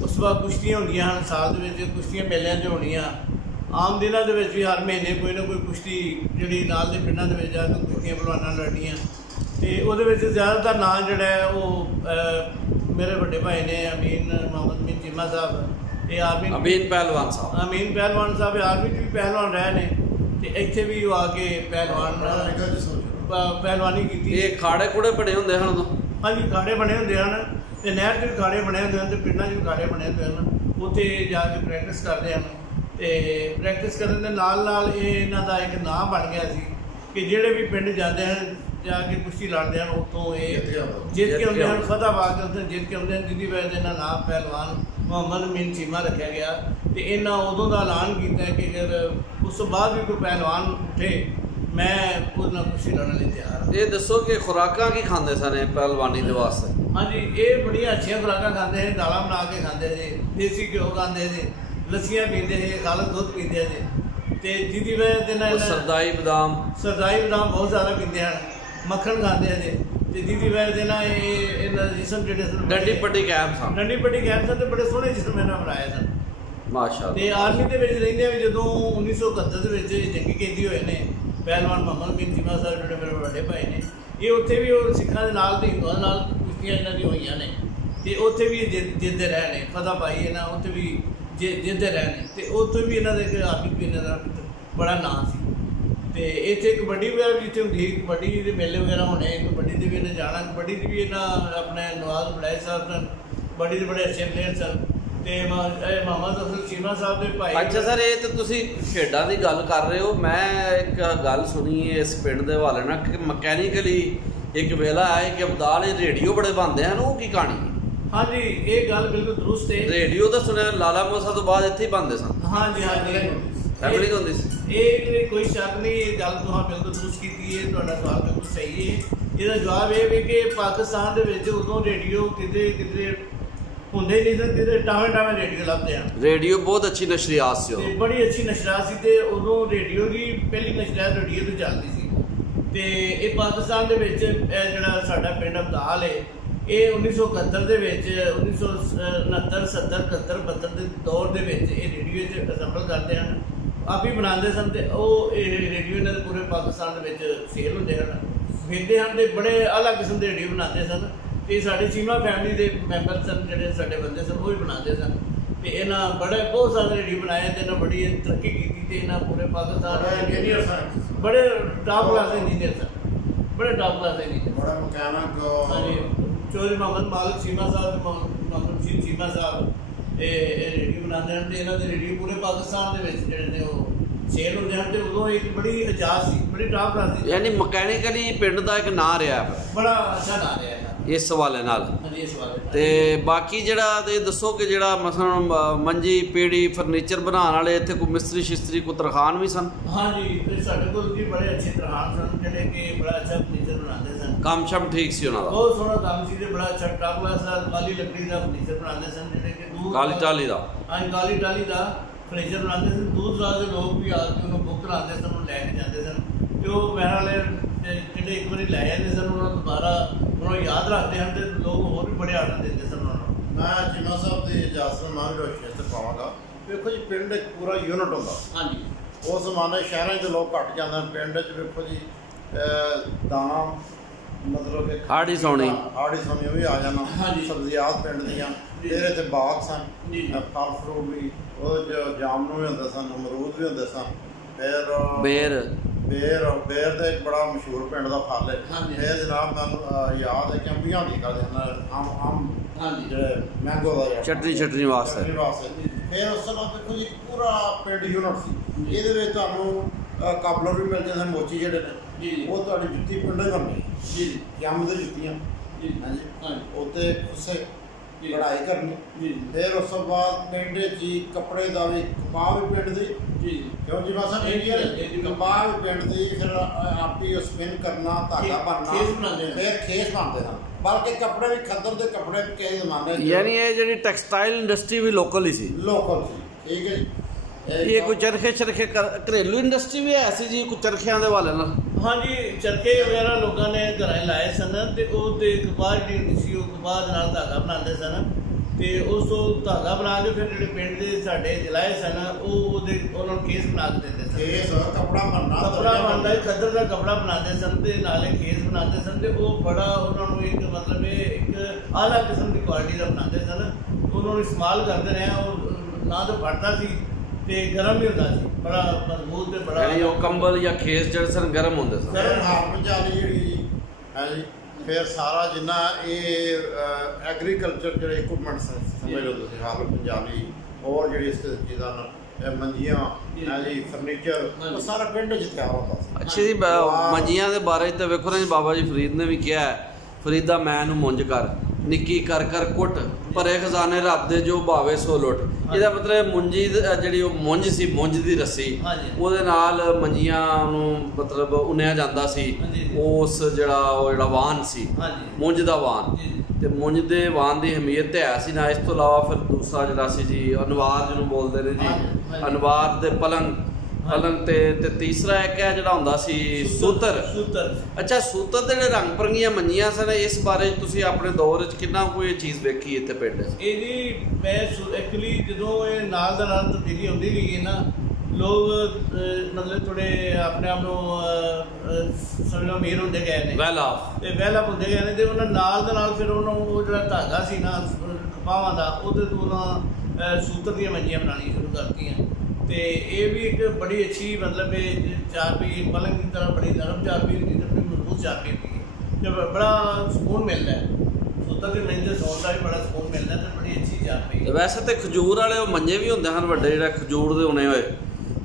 ਉਸ ਤੋਂ ਬਾਅਦ ਕੁਸ਼ਤੀਆਂ ਹੁੰਦੀਆਂ ਹਨ, ਸਾਲ ਦੇ ਵਿੱਚ ਕੁਸ਼ਤੀਆਂ ਮੇਲਿਆਂ 'ਚ ਹੋਣੀਆਂ। ਆਮ ਦਿਨਾਂ ਦੇ ਵਿੱਚ ਵੀ ਹਰ ਮਹੀਨੇ ਕੋਈ ਨਾ ਕੋਈ ਕੁਸ਼ਤੀ ਜਿਹੜੀ ਨਾਲ ਦੇ ਪਿੰਡਾਂ ਦੇ ਵਿੱਚ ਜਾ ਕੇ ਕੁਸ਼ਤੀਆਂ ਪਹਿਲਵਾਨਾਂ ਲੜਨੀਆਂ। ਤੇ ਉਹਦੇ ਵਿੱਚ ਜ਼ਿਆਦਾਤਰ ਨਾਂ ਜਿਹੜਾ ਹੈ ਉਹ ਮੇਰੇ ਵੱਡੇ ਭਾਈ ਨੇ ਮੁਹੰਮਦ ਅਮੀਨ ਚੀਮਾ ਸਾਹਿਬ, ਇਹ ਆਰਮੀ ਅਮੀਨ ਪਹਿਲਵਾਨ ਸਾਹਿਬ ਆਰਮੀ 'ਚ ਵੀ ਪਹਿਲਵਾਨ ਰਹੇ ਨੇ, ਤੇ ਇੱਥੇ ਵੀ ਉਹ ਆ ਕੇ ਪਹਿਲਵਾਨੀ ਕੀਤੀ। ਇਹ ਖਾੜੇ ਖੂੜੇ ਬਣੇ ਹੁੰਦੇ ਹਨ ਉਦੋਂ? ਹਾਂਜੀ, ਖਾੜੇ ਬਣੇ ਹੁੰਦੇ ਹਨ, ਤੇ ਨਹਿਰ 'ਚ ਵੀ ਖਾੜੇ ਬਣੇ ਹੁੰਦੇ ਹਨ, ਤੇ ਪਿੰਡਾਂ 'ਚ ਵੀ ਖਾੜੇ ਬਣੇ ਹੁੰਦੇ ਹਨ। ਉੱਥੇ ਜਾ ਕੇ ਪ੍ਰੈਕਟਿਸ ਕਰਦੇ ਹਨ, ਤੇ ਪ੍ਰੈਕਟਿਸ ਕਰਨ ਦੇ ਨਾਲ ਨਾਲ ਇਹ ਇਹਨਾਂ ਦਾ ਇੱਕ ਨਾਂ ਬਣ ਗਿਆ ਸੀ ਕਿ ਜਿਹੜੇ ਵੀ ਪਿੰਡ ਜਾਂਦੇ ਹਨ, ਜਾ ਕੇ ਕੁਸ਼ਤੀ ਲੜਦੇ ਹਨ, ਉੱਥੋਂ ਇਹ ਜਿੱਤ ਕੇ ਆਉਂਦੇ ਹਨ, ਫਤਿਹ ਪਾ ਕੇ ਉੱਥੇ ਜਿੱਤ ਕੇ ਆਉਂਦੇ ਹਨ, ਜਿਹਦੀ ਵਜ੍ਹਾ ਦੇ ਨਾਲ ਨਾਮ ਪਹਿਲਵਾਨ ਮੁਹੰਮਦ ਅਮੀਨ ਚੀਮਾ ਰੱਖਿਆ ਗਿਆ। ਤੇ ਇਹਨਾਂ ਉਦੋਂ ਦਾ ਐਲਾਨ ਕੀਤਾ ਕਿ ਅਗਰ ਉਸ ਤੋਂ ਬਾਅਦ ਵੀ ਕੋਈ ਪਹਿਲਵਾਨ ਉੱਠੇ, ਮੈਂ ਉਹਦੇ ਨਾਲ ਕੁਸ਼ਤੀ ਲੜਨ ਲਈ ਤਿਆਰ ਹਾਂ। ਇਹ ਦੱਸੋ ਕਿ ਖੁਰਾਕਾਂ ਕੀ ਖਾਂਦੇ ਸਨ ਪਹਿਲਵਾਨੀ ਦੇ ਵਾਸਤੇ? ਹਾਂਜੀ, ਇਹ ਬੜੀਆਂ ਅੱਛੀਆਂ ਖੁਰਾਕਾਂ ਖਾਂਦੇ ਸੀ, ਦਾਲਾਂ ਬਣਾ ਕੇ ਖਾਂਦੇ ਸੀ, ਦੇਸੀ ਘਿਓ ਖਾਂਦੇ ਸੀ, ਲੱਸੀਆਂ ਪੀਂਦੇ ਸੀ, ਖਾਲਸ ਦੁੱਧ ਪੀਂਦੇ ਸੀ, ਤੇ ਜਿਹਦੀ ਵਜ੍ਹਾ ਦੇ ਨਾਲ ਸਰਦਾਈ ਬਦਾਮ ਬਹੁਤ ਜ਼ਿਆਦਾ ਪੀਂਦੇ ਹਨ, ਮੱਖਣ ਖਾਂਦੇ ਸੀ, ਤੇ ਜਿਹਦੀ ਵਜ੍ਹਾ ਦੇ ਨਾਲ ਇਹਨਾਂ ਦੇ ਜਿਸਮ ਜਿਹੜੇ ਸਨ ਡੰਡੀ ਪੱਟੀ ਕੈਂਪ ਸਨ, ਤੇ ਬੜੇ ਸੋਹਣੇ ਜਿਸਮ ਇਹਨਾਂ ਬਣਾਏ ਸਨ ਮਾਸ਼ਾਅੱਲਾ। ਤੇ ਆਰਮੀ ਦੇ ਵਿੱਚ ਰਹਿੰਦੇ ਵੀ ਜਦੋਂ 1971 ਦੇ ਵਿੱਚ ਜੰਗੀ ਕੈਦੀ ਹੋਏ ਨੇ ਪਹਿਲਵਾਨ ਮੁਹੰਮਦ ਅਮੀਨ ਚੀਮਾ ਸਾਹਿਬ, ਜਿਹੜੇ ਮੇਰੇ ਵੱਡੇ ਭਾਈ ਨੇ, ਇਹ ਉੱਥੇ ਵੀ ਉਹ ਸਿੱਖਾਂ ਦੇ ਨਾਲ ਤੇ ਹਿੰਦੂਆਂ ਨਾਲ ਕੁਸ਼ਤੀਆਂ ਇਹਨਾਂ ਦੀ ਹੋਈਆਂ ਨੇ, ਤੇ ਉੱਥੇ ਵੀ ਜਿੱਤਦੇ ਰਹੇ ਨੇ, ਫਤਿਹ ਪਾਈ ਇਹਨਾਂ ਉੱਥੇ ਵੀ ਜਿੱਤਦੇ ਰਹੇ ਨੇ, ਤੇ ਉੱਥੇ ਵੀ ਇਹਨਾਂ ਦੇ ਆਰਮੀ ਵੀ ਇਹਨਾਂ ਦਾ ਬੜਾ ਨਾਂ ਸੀ। ਤੇ ਇੱਥੇ ਕਬੱਡੀ ਵਗੈਰਾ ਵੀ ਇੱਥੇ ਹੁੰਦੀ, ਕਬੱਡੀ ਦੇ ਮੇਲੇ ਵਗੈਰਾ ਹੋਣੇ, ਕਬੱਡੀ ਦੇ ਵੀ ਇਹਨੇ ਜਾਣਾ, ਕਬੱਡੀ ਦੀ ਵੀ ਇਹਨਾਂ ਆਪਣੇ ਨਵਾਜ਼ ਬੜਾਈ ਸਾਹਿਬ ਸਨ, ਕਬੱਡੀ ਦੇ ਬੜੇ ਅੱਛੇ ਪਲੇਅਰ ਸਨ, ਤੇ ਮੁਹੰਮਦ ਅਫਜ਼ਲ ਚੀਮਾ ਸਾਹਿਬ ਦੇ ਭਾਈ। ਅੱਛਾ ਸਰ, ਇਹ ਤਾਂ ਤੁਸੀਂ ਖੇਡਾਂ ਦੀ ਗੱਲ ਕਰ ਰਹੇ ਹੋ, ਮੈਂ ਇੱਕ ਗੱਲ ਸੁਣੀ ਹੈ ਇਸ ਪਿੰਡ ਦੇ ਹਵਾਲੇ ਨਾਲ ਕਿ ਮਕੈਨੀਕਲੀ ਇੱਕ ਵੇਲਾ ਆਇਆ ਕਿ ਅਬਦਾਲ ਇਹ ਰੇਡੀਓ ਬੜੇ ਬਣਦੇ ਹਨ, ਉਹ ਕੀ ਕਹਾਣੀ? ਹਾਂਜੀ, ਇਹ ਗੱਲ ਬਿਲਕੁਲ ਦਰੁਸਤ ਹੈ। ਰੇਡੀਓ ਤਾਂ ਸੁਣਿਆ ਲਾਲਾ ਮੋਸਾ ਤੋਂ ਬਾਅਦ ਇੱਥੇ ਹੀ ਬਣਦੇ ਸਨ। ਹਾਂਜੀ, ਫੈਮਿਲੀ ਹੁੰਦੀ ਸੀ, ਇਹ ਕੋਈ ਸ਼ੱਕ ਨਹੀਂ, ਇਹ ਗੱਲ ਤੁਸੀਂ ਬਿਲਕੁਲ ਦਰੁਸਤ ਕੀਤੀ ਹੈ, ਤੁਹਾਡਾ ਸਵਾਲ ਬਿਲਕੁਲ ਸਹੀ ਹੈ। ਇਹਦਾ ਜਵਾਬ ਇਹ ਵੀ ਕਿ ਪਾਕਿਸਤਾਨ ਦੇ ਵਿੱਚ ਉਦੋਂ ਰੇਡੀਓ ਕਿਤੇ ਹੁੰਦੇ ਨਹੀਂ ਸਨ, ਕਿਤੇ ਟਾਵੇਂ ਰੇਡੀਓ ਲੱਭਦੇ ਹਨ। ਰੇਡੀਓ ਬਹੁਤ ਅੱਛੀ ਨਸ਼ਰੀਆਤ ਸੀ, ਤੇ ਬੜੀ ਅੱਛੀ ਨਸ਼ਰੀਆਤ ਸੀ, ਤੇ ਉਦੋਂ ਰੇਡੀਓ ਦੀ ਪਹਿਲੀ ਨਸ਼ਰੀਆਤ ਰੇਡੀਓ ਤੋਂ ਚੱਲਦੀ ਸੀ। ਤੇ ਇਹ ਪਾਕਿਸਤਾਨ ਦੇ ਵਿੱਚ ਇਹ ਜਿਹੜਾ ਸਾਡਾ ਪਿੰਡ ਅਬਦਾਲ ਹੈ, ਇਹ 1971 ਦੇ ਵਿੱਚ 1969 70 71 72 ਦੇ ਦੌਰ ਦੇ ਵਿੱਚ ਇਹ ਰੇਡੀਓ 'ਚ ਅਸੈਂਬਲ ਕਰਦੇ ਹਨ, ਆਪ ਹੀ ਬਣਾਉਂਦੇ ਸਨ, ਤੇ ਉਹ ਇਹ ਰੇਡੀਓ ਇਹਨਾਂ ਦੇ ਪੂਰੇ ਪਾਕਿਸਤਾਨ ਦੇ ਵਿੱਚ ਸੇਲ ਹੁੰਦੇ ਹਨ, ਵੇਚਦੇ ਹਨ, ਤੇ ਬੜੇ ਅਲੱਗ ਕਿਸਮ ਦੇ ਰੇਡੀਓ ਬਣਾਉਂਦੇ ਸਨ। ਤੇ ਸਾਡੇ ਚੀਮਾ ਫੈਮਿਲੀ ਦੇ ਮੈਂਬਰ ਸਨ, ਜਿਹੜੇ ਸਾਡੇ ਬੰਦੇ ਸਨ, ਉਹ ਵੀ ਬਣਾਉਂਦੇ ਸਨ, ਤੇ ਇਹਨਾਂ ਬਹੁਤ ਸਾਰੇ ਰੇਡੀਓ ਬਣਾਏ, ਤੇ ਇਹਨਾਂ ਬੜੀ ਤਰੱਕੀ ਕੀਤੀ, ਤੇ ਇਹਨਾਂ ਪੂਰੇ ਪਾਕਿਸਤਾਨ ਇੰਜੀਨੀਅਰ ਸਨ, ਬੜੇ ਟਾਪ ਕਲਾਸ ਇੰਜੀਨੀਅਰ ਸਨ, ਬੜੇ ਟਾਪ ਕਲਾਸ ਇੰਜੀਨੀਅਰ, ਬੜਾ ਮਕੈਨਿਕ। ਹਾਂਜੀ, ਚੌਧਰੀ ਮੁਹੰਮਦ ਮਾਲਿਕ ਚੀਮਾ ਸਾਹਿਬ ਤੇ ਮੁਹੰਮਦ ਅਮੀਨ ਚੀਮਾ ਸਾਹਿਬ ਇਹ ਰੇਡੀਓ ਬਣਾਉਂਦੇ ਹਨ, ਤੇ ਇਹਨਾਂ ਦੇ ਰੇਡੀਓ ਪੂਰੇ ਪਾਕਿਸਤਾਨ ਦੇ ਵਿੱਚ ਜਿਹੜੇ ਨੇ ਉਹ ਸੇਲ ਹੁੰਦੇ ਹਨ। ਤੇ ਉਦੋਂ ਇੱਕ ਬੜੀ ਇਜਾਜ਼ਤ ਸੀ, बड़ी टॉप क्लास दी। यानी मकैनिकली पिंड दा एक नाम रहा बड़ा अच्छा नाम रहा इस हवाले नाल। इस हवाले ते बाकी जिहड़ा ते दसो कि जिहड़ा मसलन मंजी पीढ़ी फर्नीचर बनाने वाले इत्थे कोई मिस्त्री शिस्त्री कोई तरखान भी सन? हाँ जी, साडे कोल जी बड़े अच्छे तरखान सन जिहड़े कि बड़ा अच्छा फर्नीचर बनाते सन। काम शम ठीक सी उन्हां दा? बहुत सोहना काम सी ते बड़ा अच्छा टॉप क्लास दा काली लकड़ी दा फर्नीचर बनाते सन जिहड़े कि दूर काली टाली दा? हाँ, काली टाली दा फर्नीचर बनाते सन। दूर दराज दे लोग भी आके उन्होंने बुक कराते सन, लैके जाते सन। जो मैन वाले जिहड़े एक बारी लै जाते सन उन्होंने दोबारा उन्होंने याद रखते हैं तो लोग होर भी बड़े आर्डर देते सन उन्होंने। मैं चीमा साहब की इजाजत मैं भी रोशनी इत्थे पावांगा। देखो जी पिंड एक पूरा यूनिट होंदा। हाँ जी, उस जमाने शहरों के लोग घट जाते हैं, पिंड च देखो जी दाना मतलब कि हाड़ी सौनी भी आ जाना। हाँ जी। सब्जियात पिंड दियां फिर इत्थे बाग सन, फल फ्रूट भी वो जामनू भी होंदे सन, अमरूद भी होंदे सन। फिर बेर बेर तो एक बड़ा मशहूर पिंड का फल है। हाँ जी। फिर जनाब मैं याद है कि अंबियां होंदी करदे अम हाँ जी, जेह्ड़े मैंगो का चटनी वास्ते। फिर उस समय देखो जी पूरा पिंड यूनिट सी। ये काबलर भी मिलते हैं, मोची जेह्ड़े जी ने वो तुहाडी जुत्ती पिंडों ही बननी जी यम दी जुत्तियां। जी हाँ जी, हाँ उत्ते खुस्से जी कढ़ाई करनी। जी फिर उस तो बाद पिंड जी कपड़े का भी कपाह भी पिंड दी जी क्यों जी बस कपाह भी पिंड दी। फिर आप ही स्पिन करना, धागा खेस बनना, बनाते हैं। फिर खेस बनते हैं। बल्कि कपड़े भी खद्दर के कपड़े भी किस जमाने यानी ये जिहड़ी टैक्सटाइल इंडस्ट्री भी लोकल ही सी? लोकल सी। ठीक है जी। ये कोई चरखे घरेलू इंडस्ट्री भी है सी जी कोई चरखियां दे हवाले नाल? हाँ जी, चरखे वगैरह लोगों ने घर लाए सन ते ओहदे कपाह जी हुंदी सी ओह कपाह दे नाल धागा बनाते सन ते उस तो धागा बना के फिर जिहड़े पिंड दे साडे जलाए सन ओहदे उन्हां नूं केस बना के दिंदे सन। खेस कपड़ा बनना, कपड़ा बनता है, खद्दर का कपड़ा बनाते सन ते नाले खेस बनाते सन ते वो बड़ा उन्होंने एक मतलब एक आला किस्म की क्वालिटी का बनाते सन। उन्होंने इस्तेमाल करते रहे और ना तो फटता सी ते गर्म भी होता सी, बड़ा मजबूत ते बड़ा। यानी वो कंबल या खेस जिहड़े सन गर्म होंदे सन? फिर हार पंजाली जिहड़ी है जी, फिर सारा जिन्ना ये एग्रीकल्चर जो इक्विपमेंट समझ लो तुसीं, हार पंजाली और जिहड़ी इस चीज़ां मंजियां है जी, फर्नीचर वो सारा पिंड च तैयार होता सी। अच्छा जी, मंजियां दे बारे च वेखो ना जी, बाबा जी फरीद ने भी कहा है, फरीदा मैं नूं मुंज कर निक्की कर कर कुट भरे खजाने रब दे जो भावे सो लुट। ਇਹਦਾ मतलब मुंजी ਜਿਹੜੀ ਉਹ ਮੁੰਜ ਸੀ, ਮੁੰਜ ਦੀ ਰੱਸੀ ਉਹਦੇ ਨਾਲ ਮੰਜੀਆਂ ਨੂੰ ਮਤਲਬ ਉਨਿਆ ਜਾਂਦਾ ਸੀ। ਉਸ ਜਿਹੜਾ ਵਾਹਨ ਸੀ ਮੁੰਜ ਦਾ ਵਾਹਨ, ਤੇ ਮੁੰਜ ਦੇ ਵਾਹਨ ਦੀ ਅਹਿਮੀਅਤ ਤੇ ਹੈ ਸੀ ਨਾ। ਇਸ ਤੋਂ ਇਲਾਵਾ ਫਿਰ ਦੂਸਰਾ ਜਿਹੜਾ ਸੀ ਜੀ ਅਨਵਾਰ ਜਿਹਨੂੰ ਬੋਲਦੇ ਨੇ ਜੀ, ਅਨਵਾਰ ਦੇ ਪਲੰਗ ਤੇ ਤੀਸਰਾ ਇੱਕ ਹੈ ਜਿਹੜਾ ਹੁੰਦਾ ਸੀ ਸੂਤਰ। ਅੱਛਾ, ਸੂਤਰ ਦੇ ਜਿਹੜੇ ਰੰਗ ਬਰੰਗੀਆਂ ਮੰਜੀਆਂ ਸਨ, ਇਸ ਬਾਰੇ ਤੁਸੀਂ ਆਪਣੇ ਦੌਰ 'ਚ ਕਿੰਨਾ ਕੋਈ ਚੀਜ਼ ਵੇਖੀ ਇੱਥੇ ਪਿੰਡ 'ਚ? ਇਹ ਜੀ ਮੈਂ ਐਕਚੁਅਲੀ ਜਦੋਂ ਇਹ ਨਾਲ ਦਾ ਨਾਲ ਤਬਦੀਲੀ ਹੁੰਦੀ ਗਈ ਨਾ, ਲੋਕ ਮਤਲਬ ਥੋੜੇ ਆਪਣੇ ਆਪ ਨੂੰ ਸਮਝੋ ਅਮੀਰ ਹੁੰਦੇ ਗਏ ਨੇ, ਵੈਲ ਆਫ ਹੁੰਦੇ ਗਏ ਨੇ, ਤੇ ਉਹਨਾਂ ਨਾਲ ਦੇ ਨਾਲ ਫਿਰ ਉਹਨਾਂ ਉਹ ਜਿਹੜਾ ਧਾਗਾ ਸੀ ਨਾ ਕਪਾਹਾਂ ਦਾ, ਉਹਦੇ ਤੋਂ ਉਹਨਾਂ ਸੂਤਰ ਦੀਆਂ ਮੰਜੀਆਂ ਬਣਾਉਣੀਆਂ ਸ਼ੁਰੂ ਕਰਤੀਆਂ। ਤੇ ਇਹ ਵੀ ਇੱਕ ਬੜੀ ਅੱਛੀ ਮਤਲਬ ਇਹ ਚਾਰਪੀ ਪਲੰਗ ਦੀ ਤਰ੍ਹਾਂ ਬੜੀ ਨਰਮ ਚਾਰਪੀ ਹੁੰਦੀ ਤੇ ਬੜੀ ਮਜ਼ਬੂਤ ਚਾਰਪੀ ਹੁੰਦੀ ਹੈ ਤੇ ਬੜਾ ਸਕੂਨ ਮਿਲਦਾ ਹੈ। ਸੂਤਰ ਦੇ ਮੰਜੇ ਸੌਣ ਦਾ ਵੀ ਬੜਾ ਸਕੂਨ ਮਿਲਦਾ ਤੇ ਬੜੀ ਅੱਛੀ ਚਾਰਪੀ ਹੈ। ਵੈਸੇ ਤੇ ਖਜੂਰ ਵਾਲੇ ਉਹ ਮੰਜੇ ਵੀ ਹੁੰਦੇ ਹਨ ਵੱਡੇ, ਜਿਹੜੇ ਖਜੂਰ ਦੇ ਹੁਣੇ ਹੋਏ,